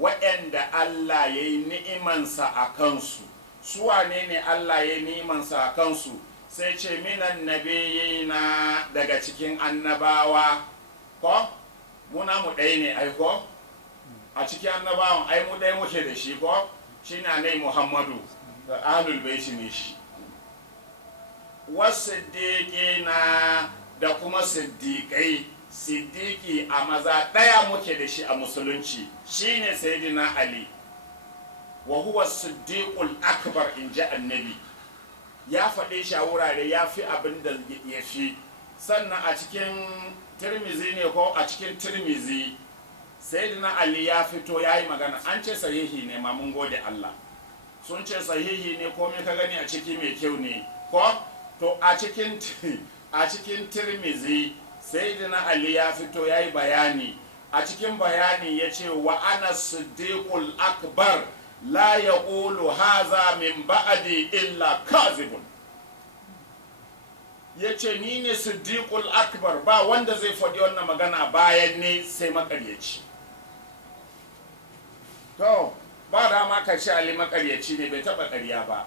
waɗanda Allah ya yi ni'imansa a kansu. Su wane ne Allah ya yi ni'imansa a kansu? Sai ce minan nabiyina, daga cikin annabawa. Ko muna mu ɗaya ne ai ko a cikin annabawan ai mu ɗaya muke da shi ko shi na nai Muhammadu da ahlul baiti ne shi. Wasiddiqina, da kuma siddiƙai. Siddiƙi a maza ɗaya muke da shi a musulunci shine sayyidina Ali, wa huwa siddiqul akbar, in ji annabi. Ya faɗe shi a wurare ya fi abin da ya fi. Sannan a cikin Tirmizi ne ko a cikin Tirmizi sayyidina Ali ya fito ya yi magana, an ce sahihi ne ma mun gode Allah, sun ce sahihi ne komai ka gani a ciki mai kyau ne ko to a cikin Tirmizi sayyidina Ali ya fito ya yi bayani. A cikin bayani ya ce wa ana siddiqul akbar la yaqulu haza min ba'di illa kazibun. Ya ce ni ne siddiqul akbar, ba wanda zai faɗi wannan magana bayan ne sai makaryaci. To ba dama ka ce Ali makaryaci ne, bai taɓa ƙarya ba.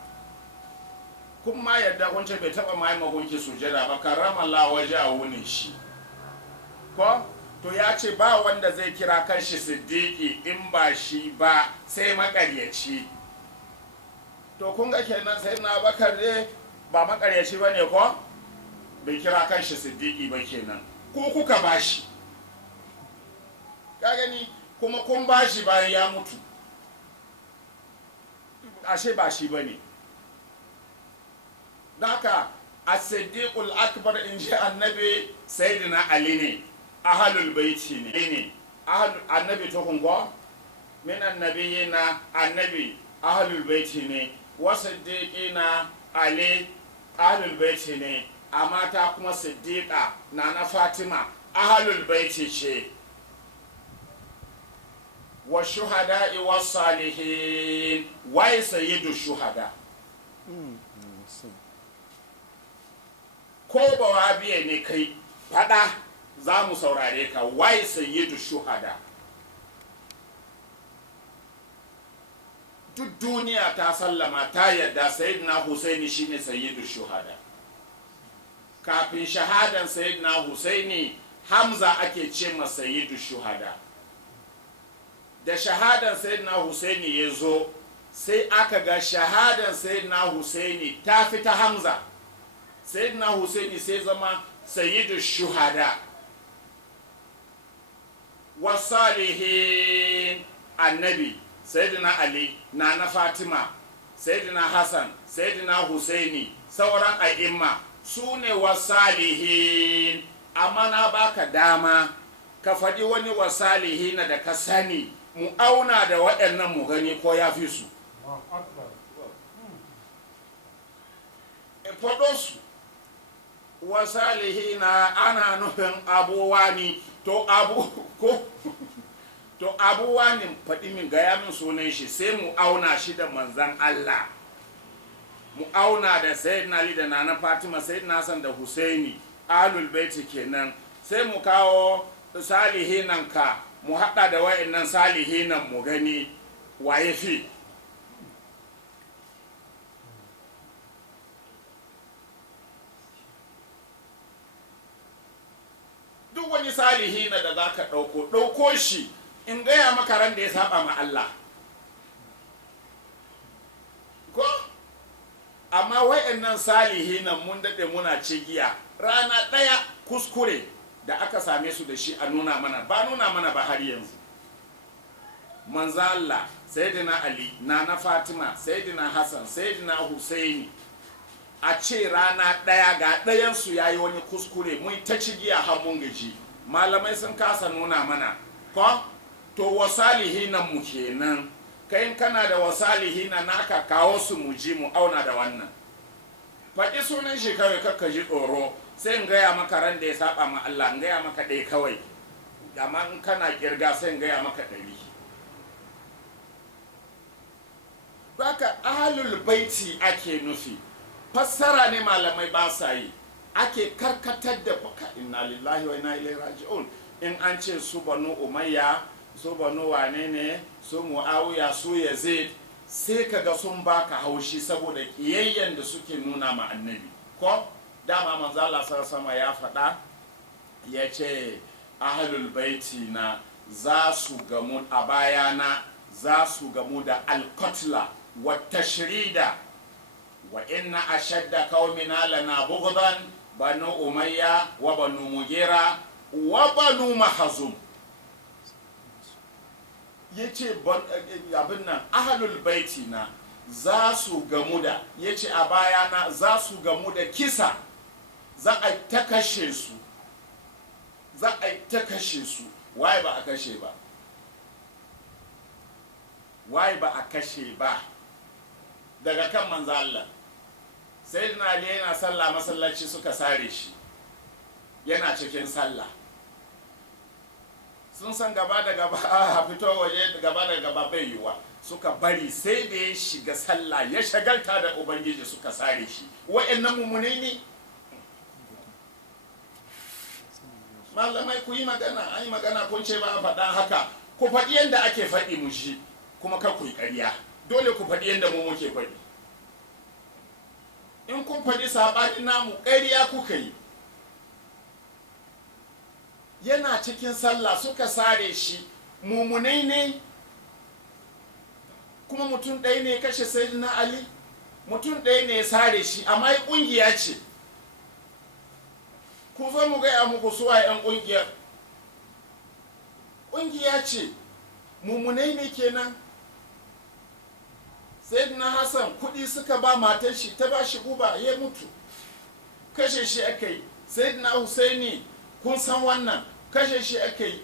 Kuma yadda kun ce bai taɓa mai magunki sujada ba, karramallahu wajahu ne shi ko to ya ce ba wanda zai kira kanshi siddiqi in ba shi ba sai makaryaci. To kun ga kenan sai na Bakar ne ba makaryaci ba ne ko bai kira kanshi siddiqi ba kenan, ko kuka bashi ka gani, kuma kun bashi bayan ya mutu, ashe ba shi ba ne. Daka as-siddiqul akbar, in ji annabi sayyidina Ali ne, ahlul baiti ne annabi to kun ko min annabiyina, annabi ahlul baiti ne, wasiddiqina Ali ahlul baiti ne, a mata kuma siddiqa na Fatima ahlul baiti ce, wa shuhada'i was salihin. Wai sayyidu shuhada ko ba wabiye ne kai fada za mu saurare ka. Wai sayyidu shuhada, duk duniya ta sallama ta yadda sayyidina Husaini shine sayyidu shuhada. Kafin shahadan sayyidina Husaini, Hamza ake ce ma sayyidu shuhada. Da shahadan sayyidina Husaini ya zo, sai aka ga shahadan sayyidina Husaini ta fi ta Hamza. Sayyidina Husaini sai zama sayyidu shuhada. Wasalihin, annabi sayyidina Ali, na Fatima, sayyidina Hassan, sayyidina Husaini, sauran a'imma su ne wasalihin. Amma na baka dama ka faɗi wani wasalihin da ka sani, mu auna da waɗannan mu gani ko ya fi su. Faɗo su. Wasalihina ana nufin abuwa ne, to abuwa ne, faɗi min gaya min sunan shi, sai mu auna shi da manzan Allah, mu auna da sayyidina Ali da nana Fatima, sayyidina Hassan da Husaini ahlul baiti kenan, sai mu kawo salihinan ka mu haɗa da wayannan salihinan mu gani waye fi. Duk wani salihina da za ka ɗauko shi in gaya maka ran da ya saba ma Allah ko amma wa'annan salihinan mun daɗe muna cigiya rana ɗaya kuskure da aka same su da shi a nuna mana ba har yanzu. Manzo Allah, Sayyidina Ali, Nana Fatima, Sayyidina Hassan, Sayyidina Husaini, a ce rana ɗaya ga ɗayansu ya yi wani kuskure mun ta cigiya har mun gaji, malamai sun kasa nuna mana ko to wasalihinan mu kenan. Kai kana da wasalihina naka kawo su mu ji mu auna da wannan. Faɗi sunan shi kawai kakka ji tsoro, sai in gaya maka ran da ya saba ma Allah, in gaya maka ɗaya kawai, amma in kana kirga sai in gaya maka ɗari. Baka ahlul baiti ake nufi, fassara ne malamai ba sa yi, ake karkatar da baka inna lillahi wa inna ilaihi raji'un. In an ce su banu umayya, su banu wane ne, su muawiya, su yazid, sai kaga sun baka haushi saboda kiyayyen da suke nuna ma annabi. Ko dama manzo Allah sama ya faɗa, ya ce ahlul baiti na za su gamu a bayana, za su gamu da alkotla wa tashrida wa inna ashadda qaumina lana bughdan banu umayya wa banu mugira wa banu mahzum. Yace abin nan ahlul baiti na za su gamu da, yace a bayana za su gamu da kisa, za a ta kashe su, za a ta kashe su. Waye ba a kashe ba? Waye ba a kashe ba? Daga kan manzo Allah, sayyidina Ali yana sallah masallaci suka sare shi, yana cikin sallah. Sun san gaba da gaba a fito waje, gaba da gaba bai yiwa, suka bari sai da ya shiga sallah ya shagalta da ubangiji suka sare shi. Wa'annan mummunai ne? Malamai ku yi magana, an yi magana kun ce ba a faɗa haka, ku faɗi yadda ake faɗi mu shi, kuma kar ku yi ƙarya. Dole ku faɗi yadda mu muke faɗi. In kun faɗi saɓanin namu, ƙarya kuka yi. Yana cikin sallah suka sare shi, mumunai ne, kuma mutum ɗaya ne kashe Sayyidina Ali, mutum ɗaya ne ya sare shi, amma ƙungiya ce. Ku zo mu gaya muku suwa 'yan ƙungiyar. Ƙungiya ce, mumunai ne kenan. Sayyidina Hassan kuɗi suka ba matar shi, ta ba shi guba ya mutu, kashe shi aka yi. Sayyidina Husaini kun san wannan, kashe shi aka yi.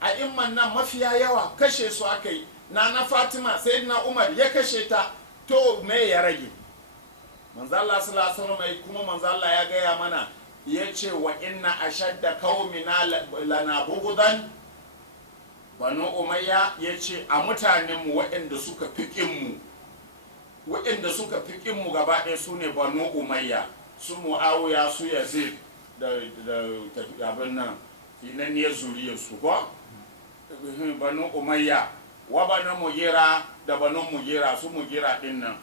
A imman nan mafiya yawa kashe su aka yi. Nana Fatima, Sayyidina Umar ya kashe ta, to me ya rage? Manzo Allah sallallahu alaihi wasallam kuma manzo Allah ya gaya mana, ya ce wa inna ashadda qaumina lana bughdan banu umayya. Ya ce a mutanenmu waɗanda suka fiƙinmu, waɗanda suka fiƙinmu gaba ɗaya su ne banu umayya, su muawiya, su yazid da abin nan finanniyar zuriyarsu ko banu umayya, wa banu mugira da banu mugira, su mugira ɗin nan,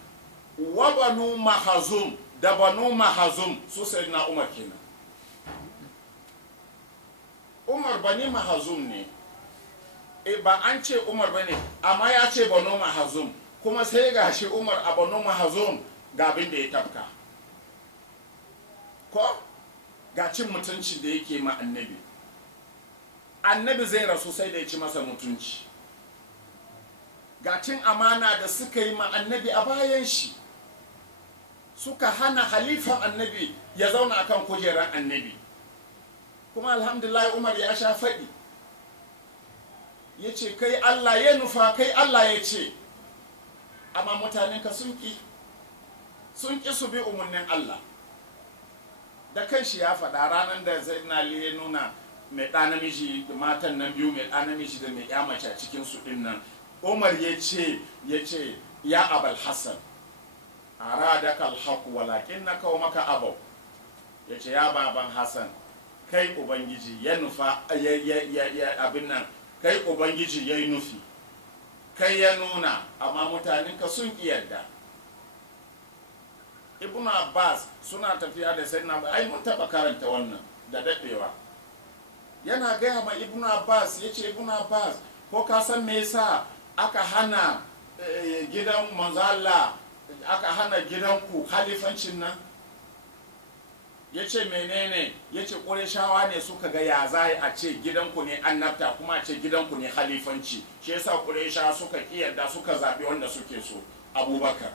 wa banu mahazum da banu mahazum, su sayyidina Umar kenan. Umar bani mahazum ne, ba an ce Umar bane, amma ya ce banu mahazum, kuma sai ga shi Umar a banu mahazum ga abin da ya tafka ko ga cin mutunci da yake ma annabi. Annabi zai rasu sai da ya ci masa mutunci, ga cin amana da suka yi ma annabi a bayan shi, suka hana halifan annabi ya zauna akan kujerar annabi. Kuma alhamdulillah Umar ya sha faɗi, ya ce kai Allah ya nufa, kai Allah ya ce, amma mutanenka sun ƙi su bi umarnin Allah. Da kanshi ya faɗa ranar da Sayyidina Ali ya nuna mai ɗa namiji da matan nan biyu, mai ɗa namiji da mai ya mace a cikin su ɗin nan. Umar ya ce ya Abul Hassan aradaka alhaq walakinnaka qaumaka abaw. Ya ce ya baban Hassan, kai ubangiji ya nufa ya abin nan, kai ubangiji ya yi nufi, kai ya nuna, amma mutanenka sun ƙi yarda. Ibn Abbas suna tafiya da Sayyidina, ai mun taɓa karanta wannan da daɗewa. Yana gaya ma Ibn Abbas, ya ce Ibn Abbas, ko ka san me yasa aka hana gidan manzo Allah aka hana gidanku halifancin nan? Ya ce menene? Ya ce ƙureshawa ne suka ga ya za a ce gidanku ne annabta kuma a ce gidanku ne halifanci, shi yasa ƙureshawa suka yarda suka zaɓi wanda suke so, Abubakar.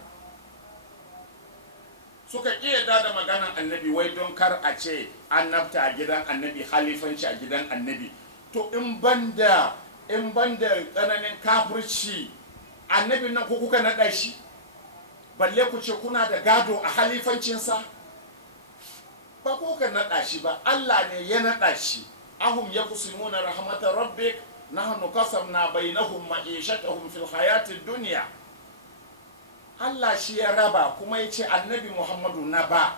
Suka yarda da maganan annabi wai don kar a ce annabta a gidan annabi, halifanci a gidan annabi. To in banda tsananin kafirci, annabin nan ko kuka naɗa shi? Balle ku ce kuna da gado a halifancinsa? Ba ko ka naɗa shi ba, Allah ne ya naɗa shi. Ahum yaqsimuna rahmatar rabbik nahnu qasamna bainahum ma'ishatahum fil hayatid dunya. Allah shi ya raba kuma ya ce annabi Muhammadu na ba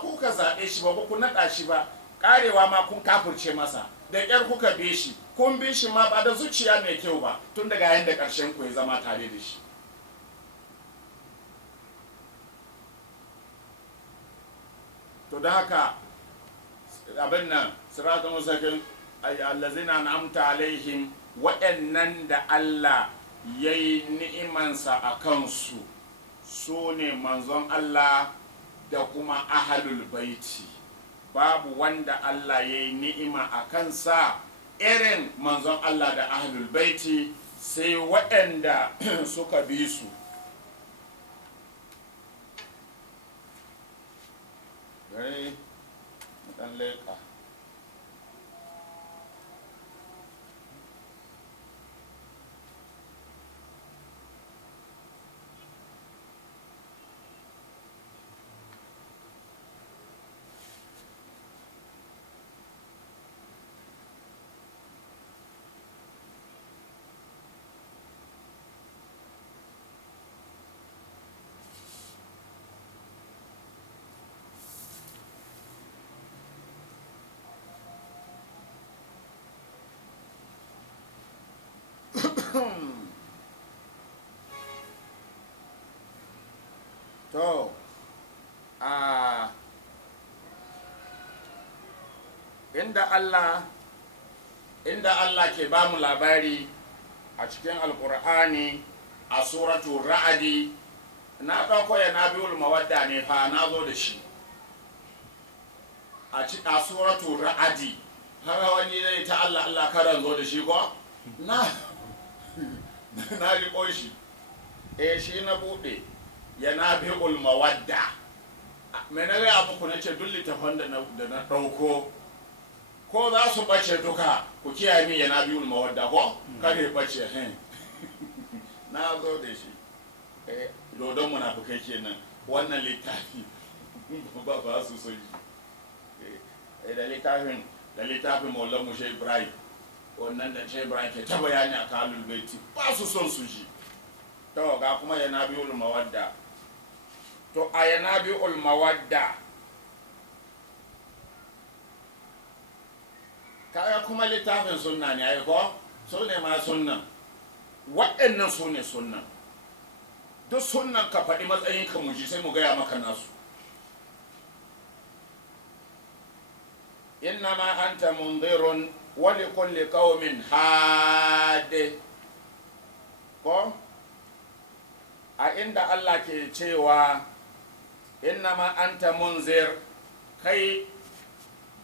ku ka zaɓe shi ba ku naɗa shi ba, ƙarewa ma kun kafirce masa, da ƙyar kuka bi shi, kun bi shi ma ba da zuciya mai kyau ba, tun daga yadda ƙarshen ku ya zama tare da shi. To da haka abin nan siratun musakin allazina an'amta alaihim, waɗannan da Allah ya yi ni'imansa a kansu su ne manzon Allah da kuma ahalul baiti. Babu wanda Allah ya yi ni'ima a kansa irin manzon Allah da ahalul baiti, sai waɗanda suka bi su. Gare ɗan leƙa. To, inda Allah ke ba mu labari a cikin Alƙur'ani a suratu Ra'adi, na ɗauko ya nabiul mawadda ne fa na zo da shi a suratu Ra'adi. Haka wani zai ta Allah karan zo da shi ko? Na riƙo shi, shi na buɗe ya nabiul mawadda. Me na gaya muku na ce duk littafan da na ɗauko ko za su ɓace duka, ku kiyaye min ya nabiul mawadda ko kare ɓace. Na zo da shi, dodon munafukai kenan wannan littafi ba su so shi. Da littafin Maulan Mushe Ibrahim, wannan da Shehu Ibrahim ke ta bayani a kalul baiti, ba su son su ji. To ga kuma ya nabiul mawadda. To a ya nabiul mawadda, kaga kuma littafin sunna ne ai ko? Su ne ma sunnan, waɗannan su ne sunnan. Duk sunnan ka faɗi matsayin ka mu ji sai mu gaya maka nasu. Innama anta munzirun wa likulli qaumin hadi. Ko a inda Allah ke cewa innama anta munzir, kai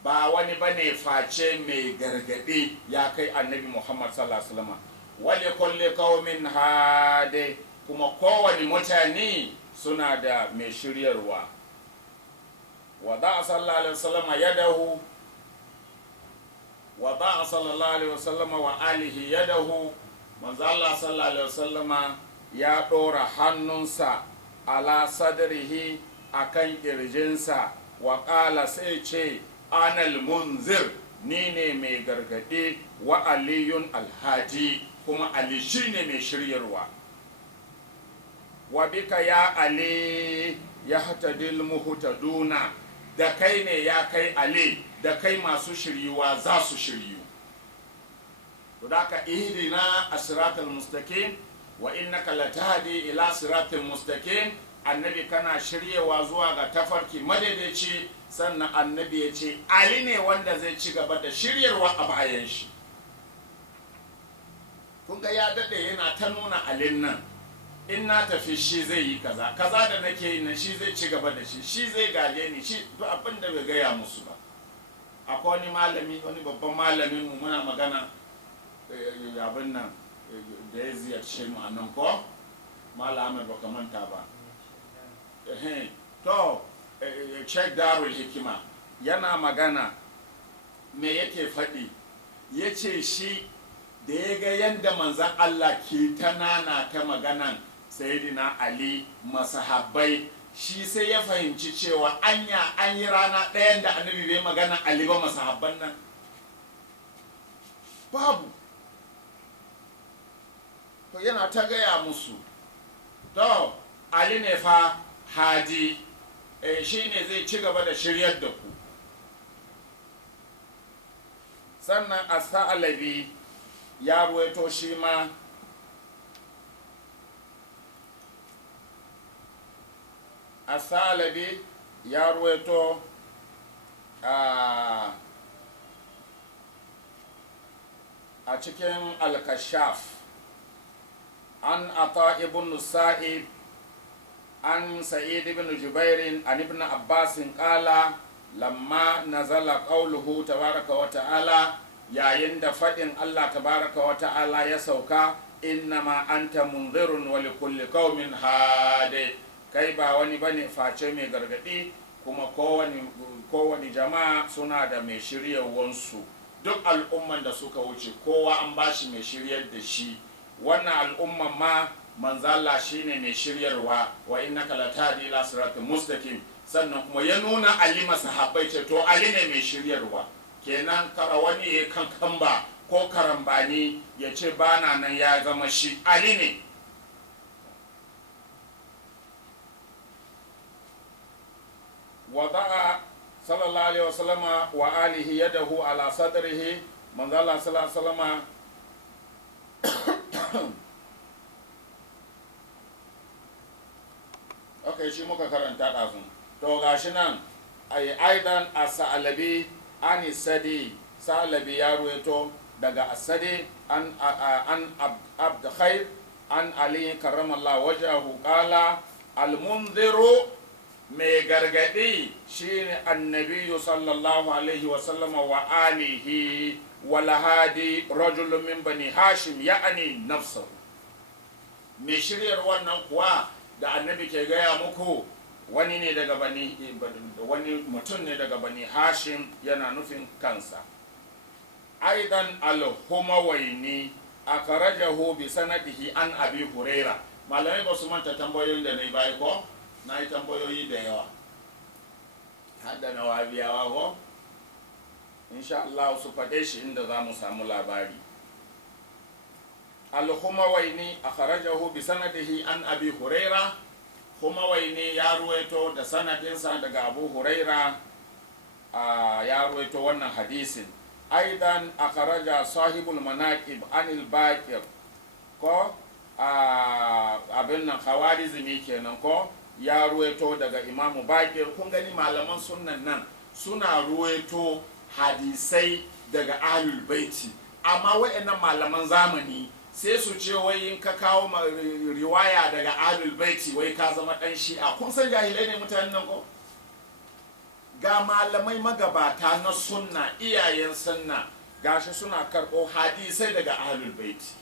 ba wani bane face mai gargadi ya kai annabi Muhammad sallallahu alaihi wasallam. Wa likulli qaumin hadi, kuma kowane mutane suna da mai shiryarwa. Wada sallallahu alaihi wasallam yadahu, wada sallallahu alaihi wasallam wa alihi yadahu, manzo Allah sallallahu alaihi wasallam ya ɗora hannunsa ala sadrihi akan kirjinsa, wa ƙala sai ce anal munzir, ni ne mai gargaɗi, wa aliyun alhaji, kuma Ali shi ne mai shiryarwa. Wa bika ya Ali ya hatadil muhtaduna, da kai ne ya kai Ali, da kai masu shiryuwa za su shiryu. To da ka ihdina as-siratal mustaqim wa innaka latahdi ila siratal mustaqim. Annabi kana shiryewa zuwa ga tafarki madaidaici, sannan annabi ya ce Ali ne wanda zai ci gaba da shiryarwa a bayan shi. Kun ga ya daɗe yana ta nuna Alin nan, in na tafi shi zai yi kaza kaza da nake yi na shi zai ci gaba da shi zai gaje ni shi duk abin da bai gaya musu ba. Akwai wani malami, wani babban malamin mu muna magana abin nan da ya ziyarce mu a nan ko malamai baka manta ba. To Sheikh Darul Hikima yana magana me yake faɗi, ya ce shi da ya ga yadda manzan Allah ke ta nana ta maganan Sayyidina Ali masahabbai, shi sai ya fahimci cewa anya an yi rana ɗayan da annabi bai magana Ali ba masahabban nan babu. To yana ta gaya musu to Ali ne fa hadi, shi ne zai ci gaba da shiryar da ku. Sannan As-Sa'labi ya ruwaito shi ma As-Sa'labi ya ruwaito a cikin Al-Kashaf an Ata ibn Sa'id an Sa'id ibn Jubairin an ibn Abbasin qala lamma nazala qawluhu tabaraka wa ta'ala, yayin da faɗin Allah tabaraka wa ta'ala ya sauka, innama anta munzirun wa likulli qaumin hadi, kai ba wani bane face mai gargadi kuma kowani jama'a suna da mai shiryawansu. Duk al'umman da suka wuce kowa an bashi mai shiryar da shi. Wannan al'umman ma manzala shine mai shiryarwa, wa innaka latahdi ila siratin mustaqim. Sannan kuma ya nuna Ali masahabbai ce to Ali ne mai shiryarwa. Kenan kara wani ya kankan ba ko karambani ya ce bana nan ya zama shi, Ali ne. Wada'a sallallahu alaihi wasallama wa alihi yadahu ala sadrihi, manzala sallallahu alaihi wasallama okay, shi muka karanta ɗazu. To gashi nan aidan As-Sa'labi ani Sadi, Sa'labi ya ruwaito daga As-Sadi an Abd Khair an Ali karramallahu wajhahu qala al-munziru mai gargadi shine annabiyu sallallahu alaihi wa sallama wa alihi wal hadi rajulun min bani hashim ya'ani nafsahu. Mai shiryar wannan kuwa da annabi ke gaya muku wani mutum ne daga bani hashim, yana nufin kansa. Aidan al-Humawaini akarajahu bi sanadihi an Abi Huraira. Malamai ba su manta tambayoyin da na yi bayi ko? Na yi tambayoyi da yawa har da na wabiyawa ko? Insha Allah su faɗe shi inda za mu samu labari. Al-Humawaini akharajahu bi sanadihi an Abi Huraira. Humawaini ya ruwaito da sanadinsa daga Abu Huraira, ya ruwaito wannan hadisin. Aidan akharaja sahibul manaqib anil Baqir ko abin nan Khawarizmi kenan ko, ya ruwaito daga Imamu Baqir. Kun gani malaman sunnan nan suna ruwaito hadisai daga Ahlul Baiti, amma waɗannan malaman zamani sai su ce wai in ka kawo riwaya daga Ahlul Baiti wai ka zama dan Shi'a. Kun san jahilai ne mutanen nan ko? Ga malamai magabata na sunna, iyayen sunna, gashi suna karɓo hadisai daga Ahlul Baiti,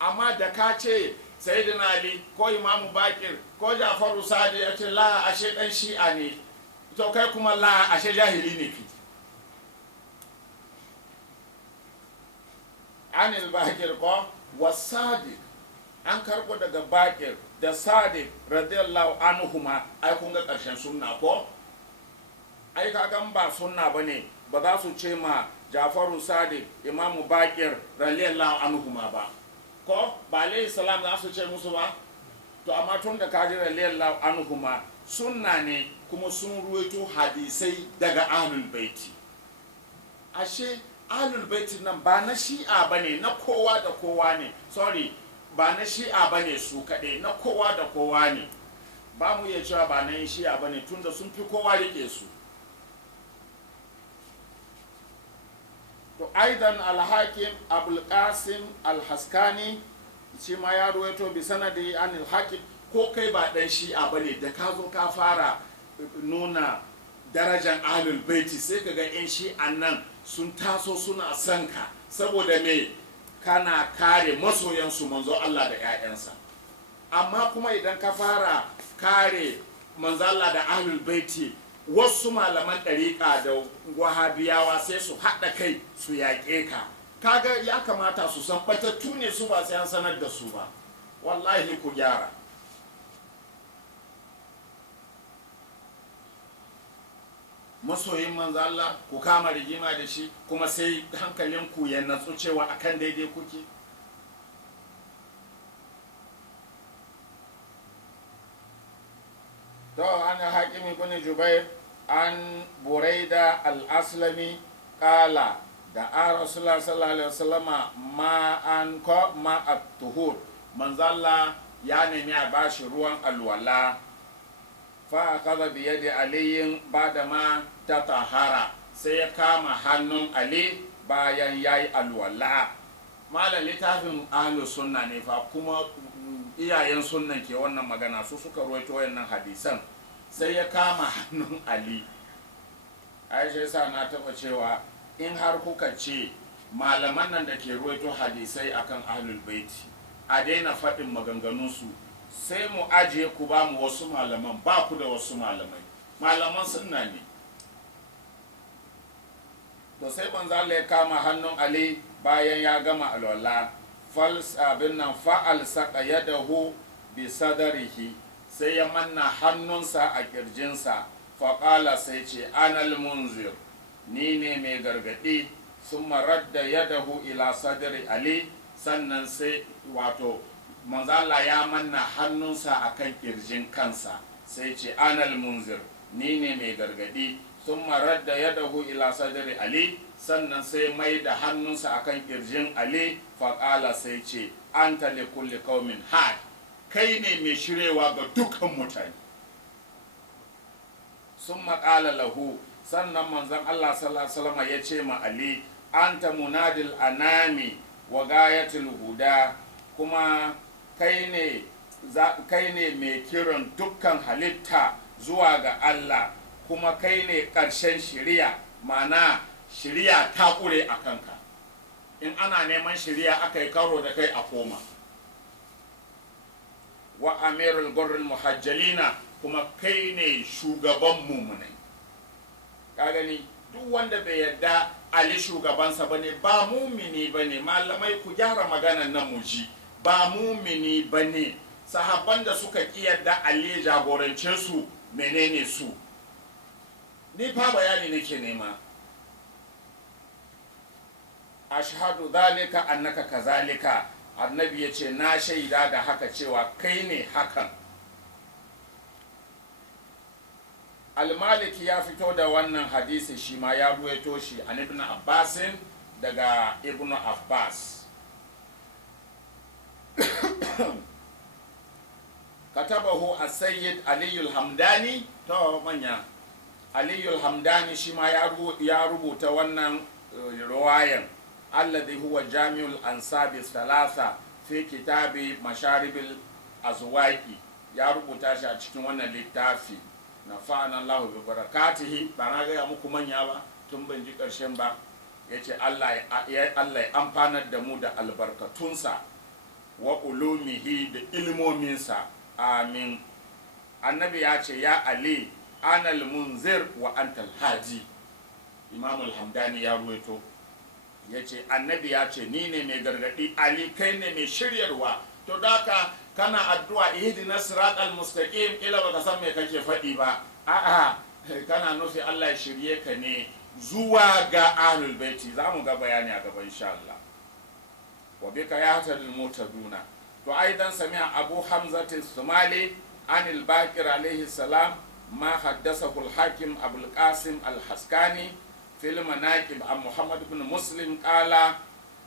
amma da ka ce Sayyidina Ali ko Imamu Bakir ko Jafaru Sadi ya ce la ashe dan Shi'a ne, to kai kuma la ashe jahili ne ki. Anil Bakir ko wa Sadiq, an karɓo daga Bakir da Sadiq radiyallahu anhuma. Ai kun ga ƙarshen sunna ko? Ai kagan ba sunna bane ba za su ce ma Jafaru Sadiq Imamu Bakir radiyallahu anhuma ba ko? Ba alayhi salam za su ce musu ba? To amma tun da kaji radiyallahu anhuma sunna ne, kuma sun ruwaito hadisai daga Ahlul Baiti. Ashe Ahlul Baiti nan ba na Shi'a bane, na kowa da kowa ne. Sorry, ba na Shi'a bane su kaɗai, na kowa da kowa ne. Ba mu iya cewa ba na yin Shi'a bane tunda sun fi kowa rike su. To aidan al-Hakim Abul Qasim al-Haskani shi ma ya ruwaito bi sanadi anil hakim. Ko kai ba dan shi'a bane da ka zo ka fara nuna darajar ahlul baiti sai ka ga yan shi'an nan sun taso suna son ka saboda me kana kare masoyansu manzo Allah da 'ya'yansa. Amma kuma idan ka fara kare manzo Allah da ahlul baiti, wasu malaman ɗariƙa da wahabiyawa sai su haɗa kai su yaƙe ka. Kaga ya kamata su san batattu ne su, ba sai an sanar da su ba. Wallahi ku gyara. Masoyin manzo Allah ku kama rigima da shi kuma sai hankalinku ya natsu cewa akan daidai kuke. To an Hakim ibn Jubair an Buraida al-Aslami qala da Rasulullah sallallahu alaihi wasallama ma an ko ma at-tuhur. Manzo Allah ya nemi a bashi ruwan alwala, fa akaza bi yadi aliyin bada ma tatahara, sai ya kama hannun Ali bayan yayi alwala. Malam littafin ahlus sunna ne fa, kuma iyayen sunnan ke wannan magana, su suka ruwaito wannan hadisan. Sai ya kama hannun Ali. Aisha yasa na taba cewa in har kuka ce malaman nan da ke ruwaito hadisai akan ahlul baiti a daina faɗin maganganunsu, sai mu ajiye ku ba mu wasu malaman. Ba ku da wasu malamai, malaman sunna ne. To sai manzo Allah ya kama hannun Ali bayan ya gama alwala, fa'al saka yadahu bi sadarihi, sai ya manna hannunsa a kirjinsa. Faƙala sai ce anal munzir, ni ne mai gargaɗi. Sun radda yadahu ila sadari Ali, sannan sai wato manzo Allah ya manna hannunsa akan kirjin kansa, sai ce anal munzir, ni ne mai gargaɗi. Sun radda yadahu ila sadari Ali, sannan sai mai da hannunsa akan kirjin Ali. Faƙala sai ce anta li kulli qaumin had, kai ne mai shirewa ga dukkan mutane. Sun maƙala lahu, sannan manzon Allah sallallahu alaihi wasallam ya ce ma Ali, anta munadil anami wa gayatul huda, kuma kai ne mai kiran dukkan halitta zuwa ga Allah, kuma kai ne ƙarshen shiriya. Mana shiriya ta ƙure a kanka. In ana neman shiriya aka yi karo da kai a koma. Wa amirul gurrul muhajjalina, kuma kai ne shugaban mumunai. Ka gani, duk wanda bai yarda Ali shugabansa bane ba mumini bane. Malamai ku gyara maganan nan mu ji, ba mumini bane. Sahabban da suka ki yarda Ali jagorance su, menene su? Ni fa bayani nake nema. Ashhadu dhalika annaka kazalika, annabi yace na shaida da haka cewa kai ne hakan. Al-Maliki ya fito da wannan hadisi, shi ma ya ruwaito shi an Ibn Abbasin, daga Ibn Abbas. Katabahu as-Sayyid Ali al-Hamdani, to manya Ali al-Hamdani shi ma ya rubuta wannan riwayan, alladhi huwa jami'ul ansabi thalatha fi kitabi masharibil azwaqi, ya rubuta shi a cikin wannan littafi. Na fa'ana Allah bi barakatihi, ba na gaya muku manya ba tun ban ji ƙarshen ba. Yace Allah ya amfanar da mu da albarkatunsa wa ulumihi, da ilmominsa. Amin. Annabi ya ce ya Ali anal munzir wa antal hadi. Imam al-Hamdani ya ruwaito, yace annabi ya ce ni ne mai gargadi, Ali kai ne mai shiryarwa. To daka kana addu'a ihdina siratal mustaqim, ila baka san me kake faɗi ba. A'a, kana nufi Allah ya shirye ka ne zuwa ga ahlul baiti. Zamu ga bayani a gaba insha Allah. Wa bika yahtadil mutaduna. To aidan sami'a Abu Hamza as-Sumali anil Baqir alayhi salam ma haddathahu al-Hakim Abul Qasim al-Haskani fil manaqib an Muhammad ibn Muslim qala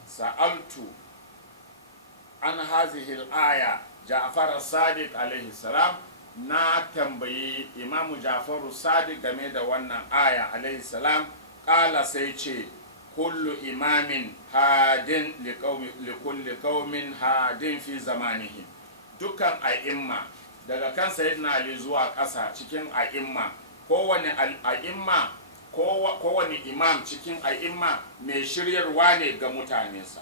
sa'altu an hazihi al-aya Ja'far as-Sadiq alayhi salam, na tambayi Imam Ja'far as-Sadiq game da wannan aya alayhi salam. Qala sai ce kullu imamin hadin likulli qaumin hadin fi zamanihim. Dukkan a'imma daga kan sayyidina Ali zuwa ƙasa cikin a'imma, kowane a'imma, kowane imam cikin a'imma mai shiryarwa ne ga mutanensa.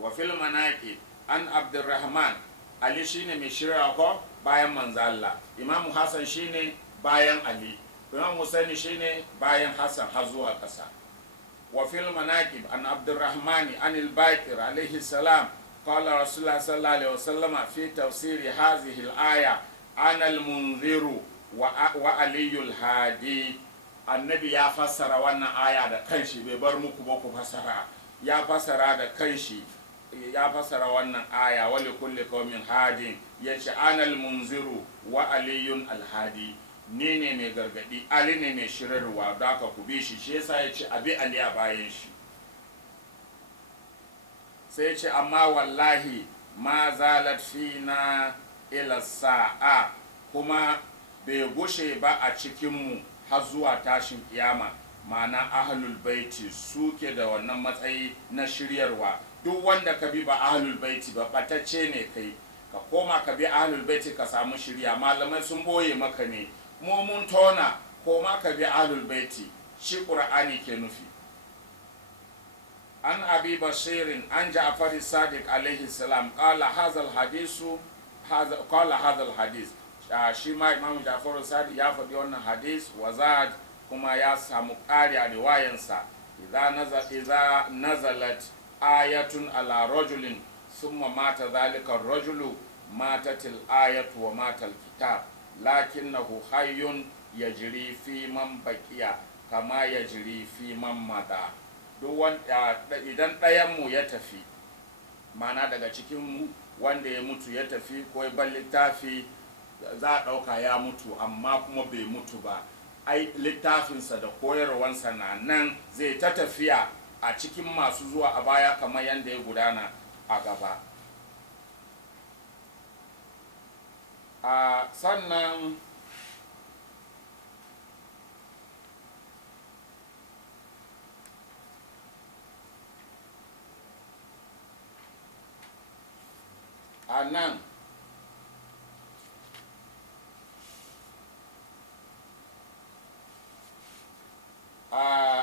Wa fil manaqib an Abdurrahman, Ali shine mai shiryarwa ko bayan manzo Allah, Imam Hassan shine bayan Ali, Imam Husaini shine bayan Hassan har zuwa ƙasa. Wa fil manaqib an Abdurrahman an al-Baqir alayhi salam qala Rasulullah sallallahu alaihi wasallam fi tafsir hadhihi al-aya ana al-munziru wa aliyul hadi. Annabi ya fassara wannan aya da kanshi, bai bar muku ba ku fassara, ya fassara da kanshi, ya fassara wannan aya wa likulli qaumin hadin, yace ana al-munziru wa aliyun al-hadi. Ni ne mai gargadi, Ali ne mai shirarwa, da ka ku bi shi. Shi yasa ya ce abi Ali a bayan shi. Sai ya ce amma wallahi ma zalat fina ila sa'a, kuma bai gushe ba a cikinmu har zuwa tashin kiyama. Ma'ana ahlul baiti suke da wannan matsayi na shiryarwa. Duk wanda ka bi ba ahlul baiti ba, batacce ne kai. Ka koma ka bi ahlul baiti ka samu shirya. Malamai sun boye maka ne, mu mun tona, ko ma ka bi ahlul baiti, shi qur'ani ke nufi. An abi bashirin an ja'far sadiq alaihi salam qala hadha al hadith shi ma imam ja'far sadiq ya faɗi wannan hadis wa zad, kuma ya samu ƙari a riwayansa, idza nazalat ayatun ala rajulin thumma mata dhalika ar-rajulu matatil ayatu wa matal kitab lakinnahu hayyun yajri fi man baqiya kama yajri fi man mada. Duk wanda idan ɗayan mu ya tafi, mana daga cikin mu wanda ya mutu ya tafi ko ya bar littafi, za a ɗauka ya mutu amma kuma bai mutu ba. Ai littafinsa da koyarwansa na nan, zai ta tafiya a cikin masu zuwa a baya kamar yadda ya gudana a gaba. Sannan a nan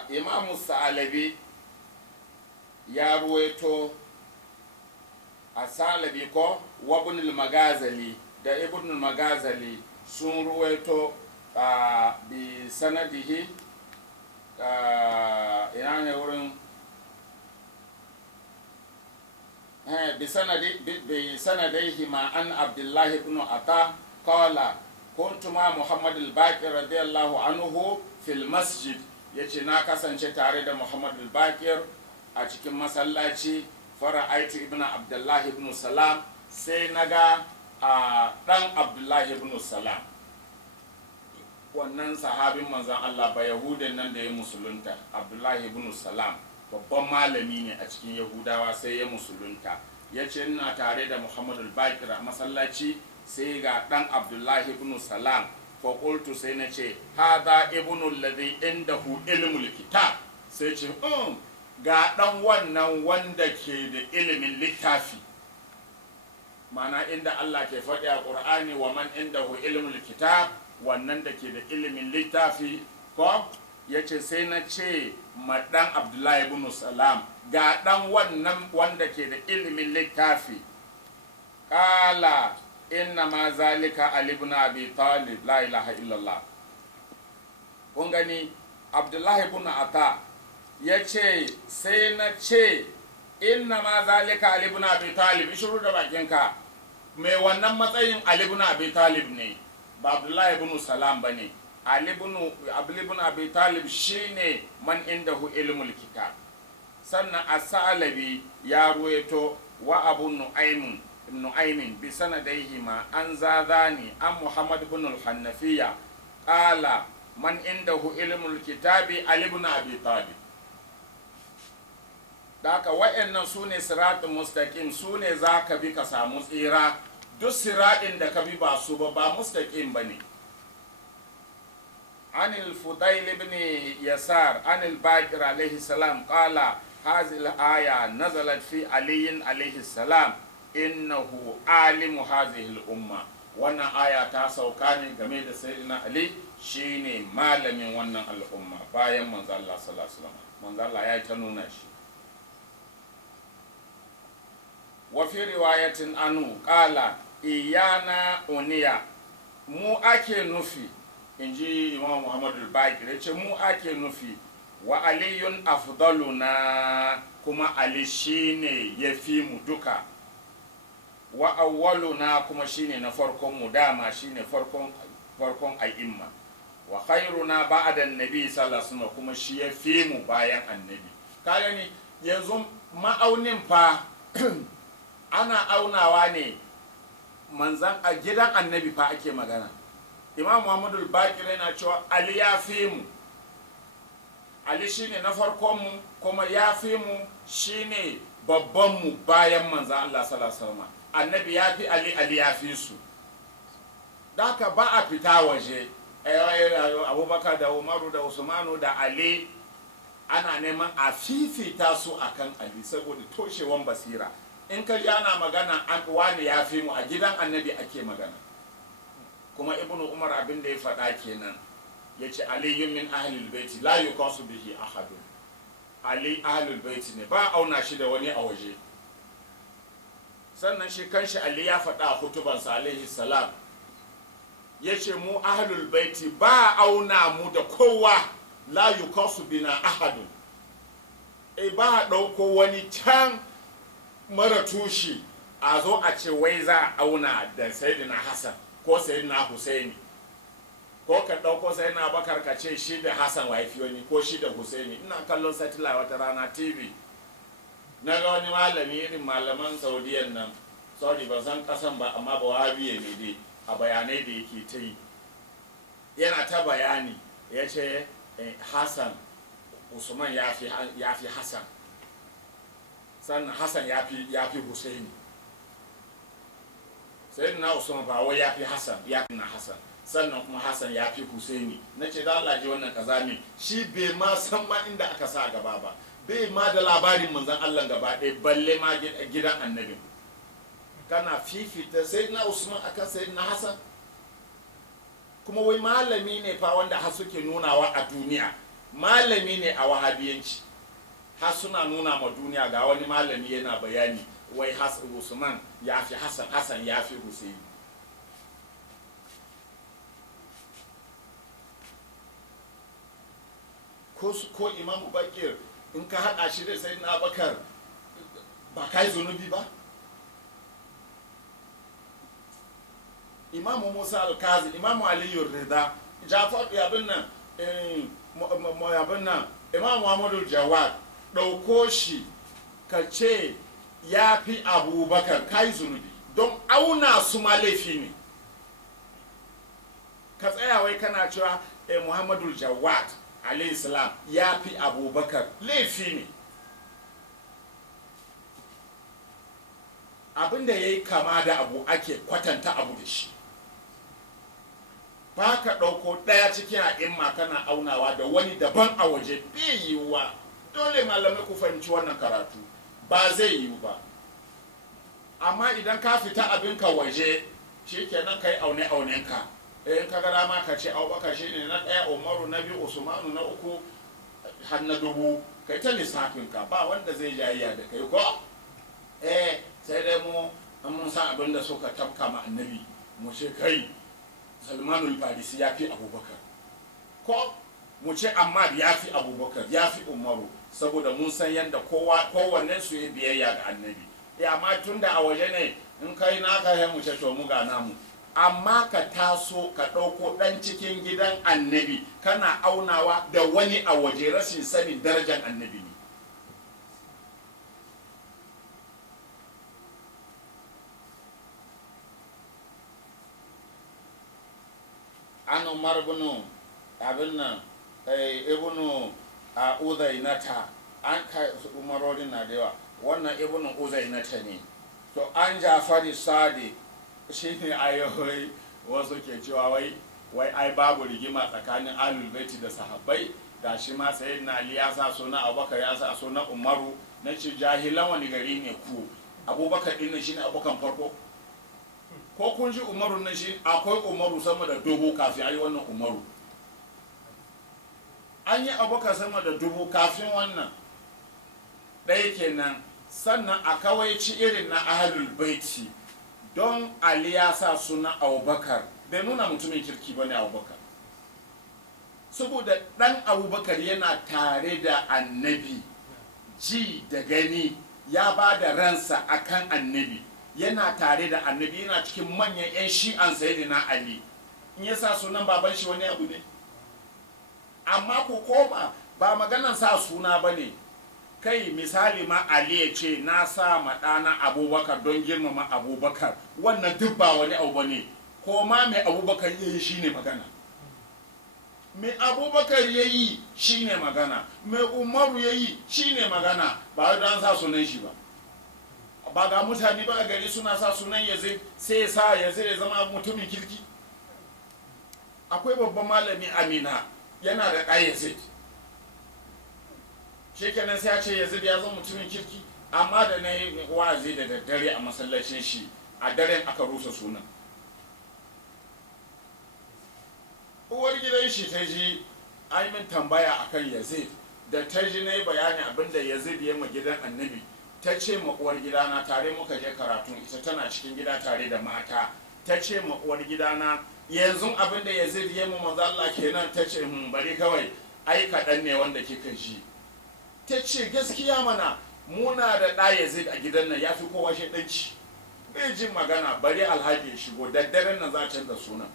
Imamu Sa'alabi ya ruwaito a Salabi ko wa Ibn al-Magazali da Ibn al-Magazali sun ruwaito bi sanadihi, ina ne wurin, bi sanadaihi ma an Abdullah ibn Ata qala kuntu ma Muhammad al-Baqir radiyallahu anhu fil masjid. Yace na kasance tare da Muhammad al-Baqir a cikin masallaci, fara'aitu ibn Abdullah ibn Salam, sai naga dan Abdullah ibn Salam, wannan sahabin manzon Allah ba Yahudin nan da ya musulunta. Abdullah ibn Salam babban malami ne a cikin Yahudawa, sai ya musulunta. Yace ina tare da Muhammad al-Baqir a masallaci, sai ga dan Abdullah ibn Salam, fa qultu, sai na ce hada ibnu alladhi indahu ilmul kitab. Sai ce ga dan wannan wanda ke da ilimin littafi, mana inda Allah ke faɗi a Qur'ani wa man indahu ilmul kitab, wannan da ke da ilimin littafi ko. Yace sai na ce ma dan Abdullahi ibn Salam, ga dan wannan wanda ke da ilimin littafi. Qala inna ma zalika Ali ibn Abi Talib, la ilaha illallah. Kun gani Abdullahi ibn Ata yace sai na ce inna ma zalika Ali ibn Abi Talib, shiru da bakinka, mai wannan matsayin Ali ibn Abi Talib ne, ba Abdullahi ibn Salam bane. Ali ibn Abi Talib shine man indahu ilmul kitab. Sannan As-Sa'labi ya ruwaito wa Abu Nu'aymin bi sanadaihima an Zadani an Muhammad ibn al-Hanafiya qala man indahu ilmul kitabi Ali ibn Abi Talib. Daka wa'annan sune siratul mustaqim, sune zaka bi ka samu tsira. Duk siratin da ka bi ba su ba mustaqim bane. عن الفضيل بن يسار عن الباقر عليه السلام قال هذه الآية نزلت في علي عليه السلام إنه عالم هذه الأمة. wannan aya ta sauka ne game da sayyidina Ali shine malamin wannan al'umma bayan manzo Allah sallallahu alaihi wasallam. manzo Allah ya ta nuna shi. wa fi riwayatin anu qala iyana uniya, mu ake nufi, inji Imam Muhammadu al-Baqir yace mu ake nufi, wa aliyun afdaluna, kuma Ali shine yafi mu duka, wa awwaluna, kuma shine na farkon mu, dama shine farkon a'imma, wa khairuna ba'da annabi sallallahu alaihi wasallam, kuma shi yafi mu bayan annabi. kaga ni yanzu ma'aunin fa ana aunawa ne manzan a gidan annabi fa ake magana. Imam Muhammadu al-Baqir yana cewa Ali ya fi mu, Ali shine na farkon mu, kuma ya fi mu, shine babban mu bayan manzan Allah sallallahu alaihi wasallam. Annabi ya fi Ali, Ali ya fi su. Daka ba a fita waje. Abubakar da Umaru da Usmanu da Ali ana neman a fifita su akan Ali saboda toshewan basira. In ka ji ana magana wani ya fi mu, a gidan annabi ake magana. kuma ibnu umar abin da ya faɗa kenan, ya ce aliyun min ahlul baiti la yuqasu bihi ahadun. Ali ahlul baiti ne, ba auna shi da wani a waje. Sannan shi kanshi Ali ya faɗa a hutubansa alaihi salam, ya ce mu ahlul baiti ba auna mu da kowa, la yuqasu bina ahadun. Ba ɗauko wani can mara tushi a zo a ce wai za a auna da sayyidina Hassan ko sayyidina Husaini, ko ka ɗauko sayyidina Abubakar ka ce shi da Hassan waifi wani, ko shi da Husaini. Ina kallon satellite wata rana TV, na ga wani malami irin malaman Saudiyan nan, Saudi ban san kasan ba amma ba wahabiye ne dai, a bayanai da yake ta yi, yana ta bayani, ya ce Hassan Usman ya fi Hassan, sannan Hassan ya fi Husaini. Sai na Usman ba wai ya fi Hassan, ya fi na Hassan, sannan kuma Hassan ya fi Husaini. Na ce da Allah ji wannan kaza ne, shi bai ma san ma inda aka sa gaba ba, bai ma da labarin manzon Allah gaba ɗaya, balle ma gidan annabi. Kana fifita sai na Usman akan sai na Hassan, kuma wai malami ne fa wanda har suke nunawa a duniya, malami ne a wahabiyanci, har suna nuna ma duniya ga wani malami yana bayani wai Usman ya fi Hassan, Hassan ya fi Husaini. Ko Imam Bakir in ka haɗa shi da Sayyidina Abubakar ba kai zunubi ba? Imam Musa al-Kazim, Imam Aliyu Rida, Jafar abin nan, Imam Muhammadu Jawad, ɗauko shi ka ce ya fi Abubakar, kai zunubi, don auna su ma laifi ne. Ka tsaya wai kana cewa Muhammadu Jawad alayhi salam ya fi Abubakar, laifi ne. Abinda ya yi kama da abu ake kwatanta abu da shi. Ba ka ɗauko ɗaya cikin a'imma kana aunawa da wani daban a waje, bai yiwuwa. Dole malamai ku fahimci wannan karatu, ba zai yiwu ba. Amma idan ka fita abinka waje, shi kenan ka yi aune-aunenka. In ka ga dama ka ce Abubakar shi ne na ɗaya, Umaru na biyu, Usmanu na uku, har na dubu, kai ta lissafinka, ba wanda zai jayayya da kai ko? Sai dai mu mun san abin da suka tafka ma annabi, mu ce kai Salmanul Farisi ya fi Abubakar, ko mu ce Ammar ya fi Abubakar, ya fi Umaru, saboda mun san yadda kowanne su yi biyayya ga annabi. Amma tun da a waje ne, in kai naka ya mu ce to mu ga namu. Amma ka taso ka ɗauko ɗan cikin gidan annabi kana aunawa da wani a waje, rashin sanin darajar annabi ne. An Umar ibn abin nan ibn Uzainata, an kai umarorin na da yawa, wannan ibn Uzainata ne. To an Jafari Sadiq shi ne ayoyi wasu ke cewa wai wai ai babu rigima tsakanin ahlul baiti da sahabbai, gashi ma sayyidina ali ya sa sunan abubakar ya sa sunan umaru. Na ce jahilan wani gari ne ku, abubakar din nan shine abokan farko, ko kun ji umaru nan shi akwai umaru sama da 1000 kafin ayi wannan umaru, an yi abubakar sama da 1000 kafin wannan ɗaya kenan. Sannan a kawaici irin na ahlul baiti, don ali ya sa sunan abubakar bai nuna mutumin kirki bane abubakar, saboda ɗan abubakar yana tare da annabi ji da gani, ya ba da ransa akan annabi, yana tare da annabi, yana cikin manyan 'yan shi'an sayyidina ali. In ya sa sunan baban shi wani abu ne? Amma ku koma, ba maganan sa suna ba ne. Kai misali ma ali ya ce na sa ma ɗana abubakar don girmama abubakar, wannan duk ba wani abu ba ne. Ko ma mai abubakar ya yi shi ne magana, mai abubakar ya yi shi ne magana, mai umaru ya yi shi ne magana, ba don sa sunan shi ba. Ba ga mutane ba a gari suna sa sunan yazid, sai ya sa yazid ya zama mutumin kirki. Akwai babban malami amina yana da ɗa yazid, shekenan sai ya ce yazid ya zama mutumin kirki. Amma da na yi wa'azi da daddare a masallacin shi, a daren aka rusa sunan. Uwar gidan shi ta ji an min tambaya akan yazid, da ta ji na yi bayani abinda yazid ya ma gidan annabi, ta ce ma uwar gidana, tare muka je karatu, ita tana cikin gida tare da mata, ta ce ma uwar gidana yanzu abinda yazid ya ma manzo Allah kenan. Ta ce bari kawai, ai kaɗan ne wanda kika ji. Ta ce gaskiya mana, muna da ɗa yazid a gidan nan, ya fi kowa shaidanci, bai jin magana, bari alhaji ya shigo, daddaren nan za a canza sunan.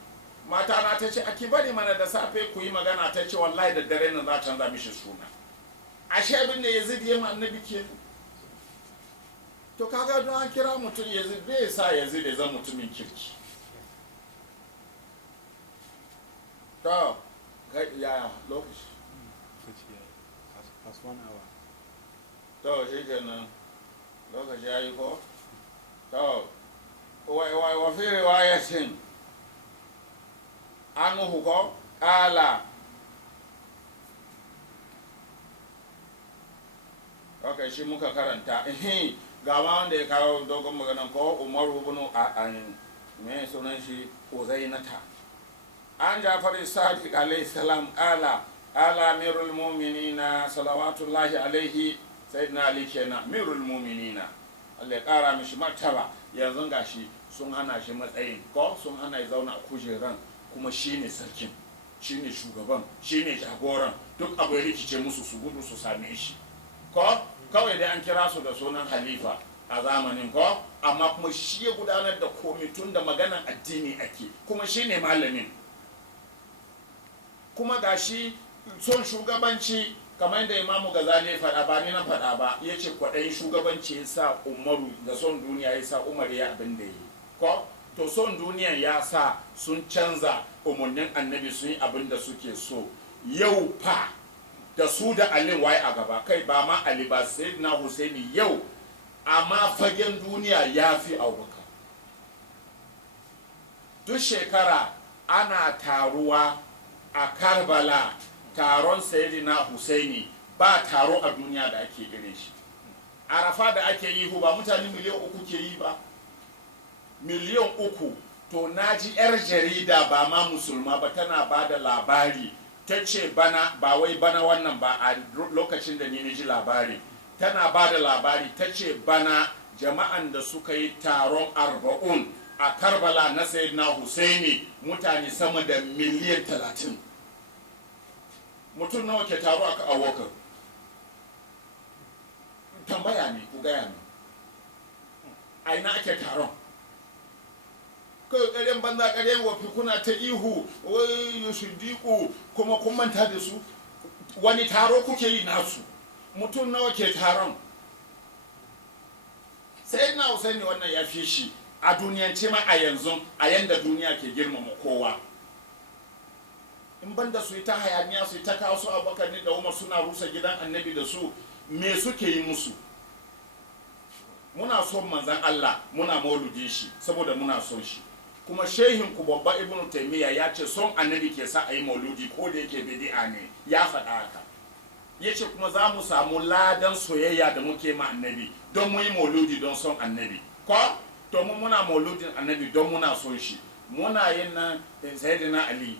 Mata na ta ce aki bari mana da safe ku yi magana. Ta ce wallahi daddaren nan za a canza mishi suna. Ashe abin da yazid ya ma annabi ke. To kaga don an kira mutum yazid bai sa yazid ya zama mutumin kirki. To ya lokaci to shi kenan lokaci ya yi ko. To wa fi riwayatin anhu ko kala, okay, shi muka karanta. Ga ma wanda ya kawo dogon maganan ko umaru ibn me sunan shi uzainata, an jafar sadiq alayhi salam kala amirul mu'minina salawatullahi alaihi, sayyidina ali kenan amirul mu'minina, Allah ya kara mishi martaba. Yanzu gashi sun hana shi matsayin ko sun hana ya zauna a kujeran, kuma shine sarkin, shine shugaban, shine jagoran, duk abu ya rikice musu su gudu su same shi ko. Kawai dai an kira su da sunan halifa a zamanin ko, amma kuma shi ya gudanar da komai, tun da maganan addini ake, kuma shine malamin. Kuma gashi son shugabanci, kamar yadda Imamu Ghazali ya faɗa, ba ni na faɗa ba, ya ce kwaɗayin shugabanci ya sa Umaru, da son duniya ya sa Umar ya abin da ya yi ko. To son duniya ya sa sun canza umarnin annabi, sun yi abin da suke so. Yau fa da su da Ali waye a gaba, kai ba ma Ali ba, Sayyidina Husaini yau amma fagen duniya ya fi Abubakar. Duk shekara ana taruwa a Karbala, taron Sayyidina Husaini, ba taro a duniya da ake irin shi. Arafa da ake yi ba mutane miliyan 3 ke yi ba, miliyan 3. To naji 'yar jarida ba ma musulma ba tana ba da labari, ta ce bana, ba wai bana wannan ba, a lokacin da ni ji labari, tana ba da labari, ta ce bana jama'an da suka yi taron arba'un a Karbala na Sayyidina Husaini mutane sama da miliyan 30. Mutum nawa ke taro a Abubakar? Tambaya ne, ku gaya ne, a ina ake taron? Kai ƙaryen banza, ƙaryen wafi, kuna ta ihu wai Siddiqu, kuma kun manta da su. Wani taro kuke yi nasu? Mutum nawa ke taron? Sayyidina Husaini wannan ya fi shi a duniyance ma a yanzu, a yanda duniya ke girmama kowa. In banda su yi ta hayaniya, su yi ta kawo su Abubakar da Umar suna rusa gidan annabi da su, me suke yi musu? Muna son manzan Allah, muna mauludin shi saboda muna son shi. kuma shehin ku babba ibnu taymiya ya ce son annabi ke sa a yi mauludi ko da yake bid'a ne ya faɗa haka ya ce kuma za mu samu ladan soyayya da muke ma annabi don mu yi mauludi don son annabi ko to mu muna mauludin annabi don muna son shi muna yin na sayyidina ali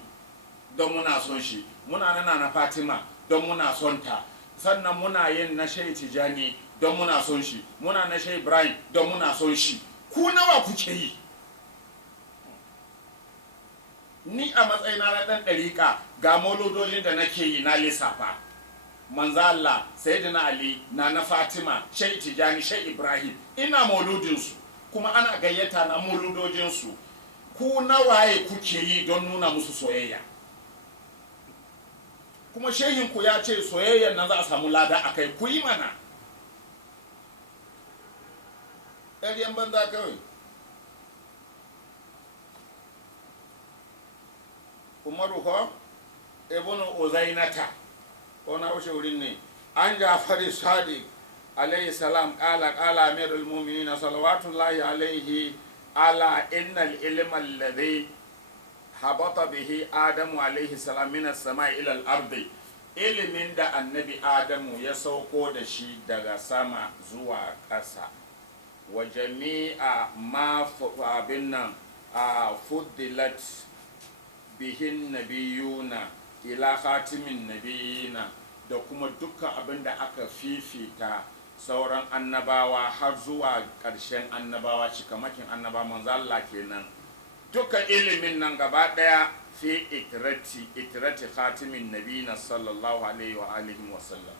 don muna son shi muna na fatima don muna son ta sannan muna yin na shehu tijani don muna son shi muna na shehu ibrahim don muna son shi ku nawa kuke yi ni a matsayina na dan ɗariƙa ga mauludojin da nake yi na lissafa manzo Allah sayyidina ali na fatima shehu tijani shehu ibrahim ina mauludin su kuma ana gayyata na mauludojin su ku nawaye kuke yi don nuna musu soyayya kuma shehinku ya ce soyayyar nan za a samu lada a kai ku yi mana ɗariyan banza kawai umaru ko ibnu uzainata ko na wuce wurin ne an jafari sadiq alayhi salam qala amirul mu'minin salawatullahi alayhi ala innal ilma alladhi habata bihi adamu alaihi salam min as-sama'i ila al-ardi ilimin da annabi adamu ya sauko da shi daga sama zuwa ƙasa wa jami'a ma abin nan fuddilat bihin nabiyuna ila khatimin nabiyina da kuma dukkan abin da aka fifita sauran annabawa har zuwa ƙarshen annabawa cikamakin annabawa manzo Allah kenan duka ilimin nan gaba daya fi itirati khatimin nabiyina sallallahu alaihi wa alihi wa sallam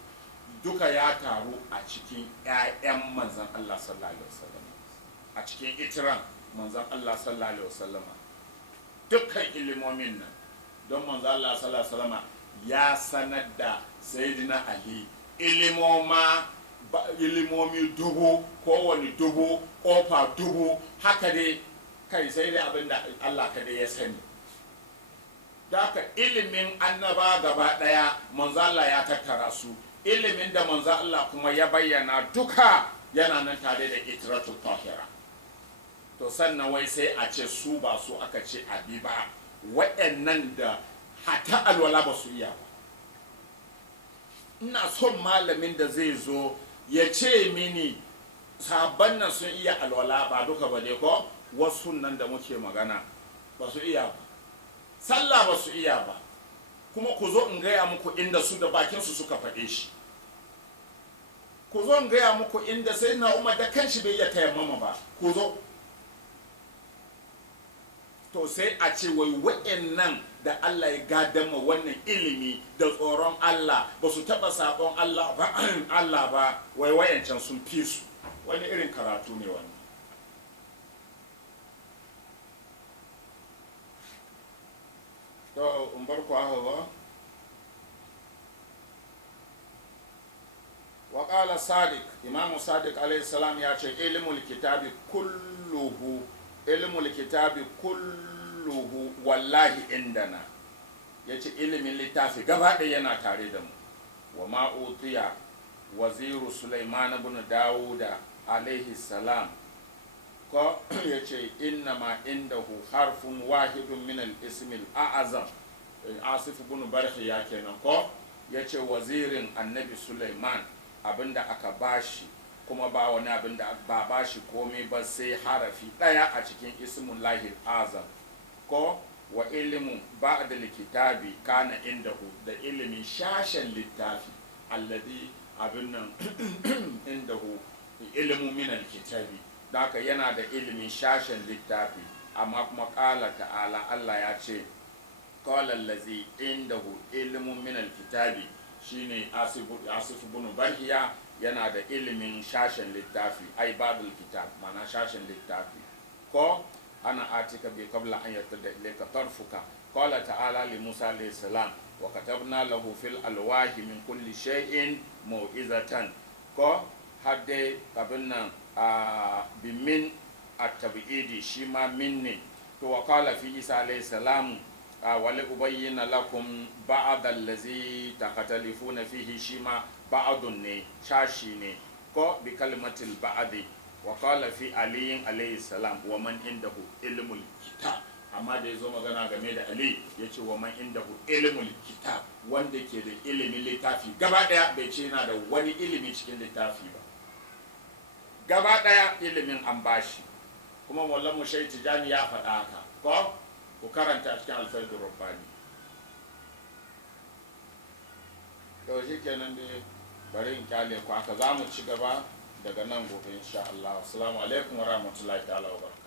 duka ya taru a cikin ƴaƴan manzon Allah sallallahu alaihi wasallam a cikin itiran manzon Allah sallallahu alaihi wasallam dukkan ilimomin nan don manzon Allah sallallahu alaihi wasallam ya sanar da sayyidina Ali ilimomi dubu kowane dubu kofa dubu haka dai kai sai dai abin da Allah kadai ya sani daga ilimin annaba gaba daya manzo Allah ya tattara su ilimin da manzo Allah kuma ya bayyana duka yana nan tare da itratul tahira to sannan wai sai a ce su ba su aka ce abi ba waɗannan da hata alwala ba su iya ba ina son malamin da zai zo ya ce mini sabon nan sun iya alwala ba duka ba ne ko wasu nan da muke magana ba su iya ba sallah ba su iya ba kuma ku zo in gaya muku inda su da bakinsu suka faɗe shi ku zo in gaya muku inda sai na umar da kanshi bai iya tayammama ba ku zo to sai a ce wai wa'annan da Allah ya gadama wannan ilimi da tsoron Allah ba su taɓa sabon Allah ba wai wayancan sun fi su wani irin karatu ne wannan to in bar ku haka ba wa qala sadiq imamu sadiq alayhi salam ya ce ilmul kitabi kulluhu wallahi indana yace ilimin littafi gaba ɗaya yana tare da mu wa ma utiya waziru sulaiman ibn dawuda alayhi salam ko yace inna ma indahu harfun wahidun min al-ism al-a'zam asif ibn barhiya kenan ko yace wazirin annabi sulaiman abinda aka bashi kuma ba wani abinda ba bashi komai ba sai harafi daya a cikin ismun lahil azam ko wa ilmu ba'da likitabi kana indahu da ilimin shashen littafi alladhi abin nan indahu ilmu min alkitabi daka yana da ilimin shashen littafi amma kuma qala ta'ala Allah ya ce qala allazi indahu ilmu min alkitabi shine asif ibn barhiya yana da ilimin shashen littafi ai babul kitab mana shashen littafi ko ana atika bi qabla an yatada ilayka tarfuka qala ta'ala li musa alayhi salam wa katabna lahu fil alwahi min kulli shay'in mau'izatan ko hadde abinnan bi min at-tabi'idi shi ma minni to wa qala fi isa alayhi salam wala ubayyana lakum ba'd allazi taqtalifuna fihi shima ba'dun ne shashi ne ko bi kalimatil ba'di wa qala fi aliyin alayhi salam wa man indahu ilmul kitab, amma da yazo magana game da Ali yace wa man indahu ilmul kitab, wanda ke da ilimin littafi gaba daya, bai ce yana da wani ilimi cikin littafi ba, gaba daya ilimin an bashi. Kuma Maulana Mushai Tijani ya faɗa haka, ko ku karanta a cikin Alfaidur Rabbani. To shi kenan dai bari in kyale ku haka, za mu ci gaba daga nan gobe insha Allah. Assalamu alaikum wa rahmatullahi ta'ala wa barakatuh.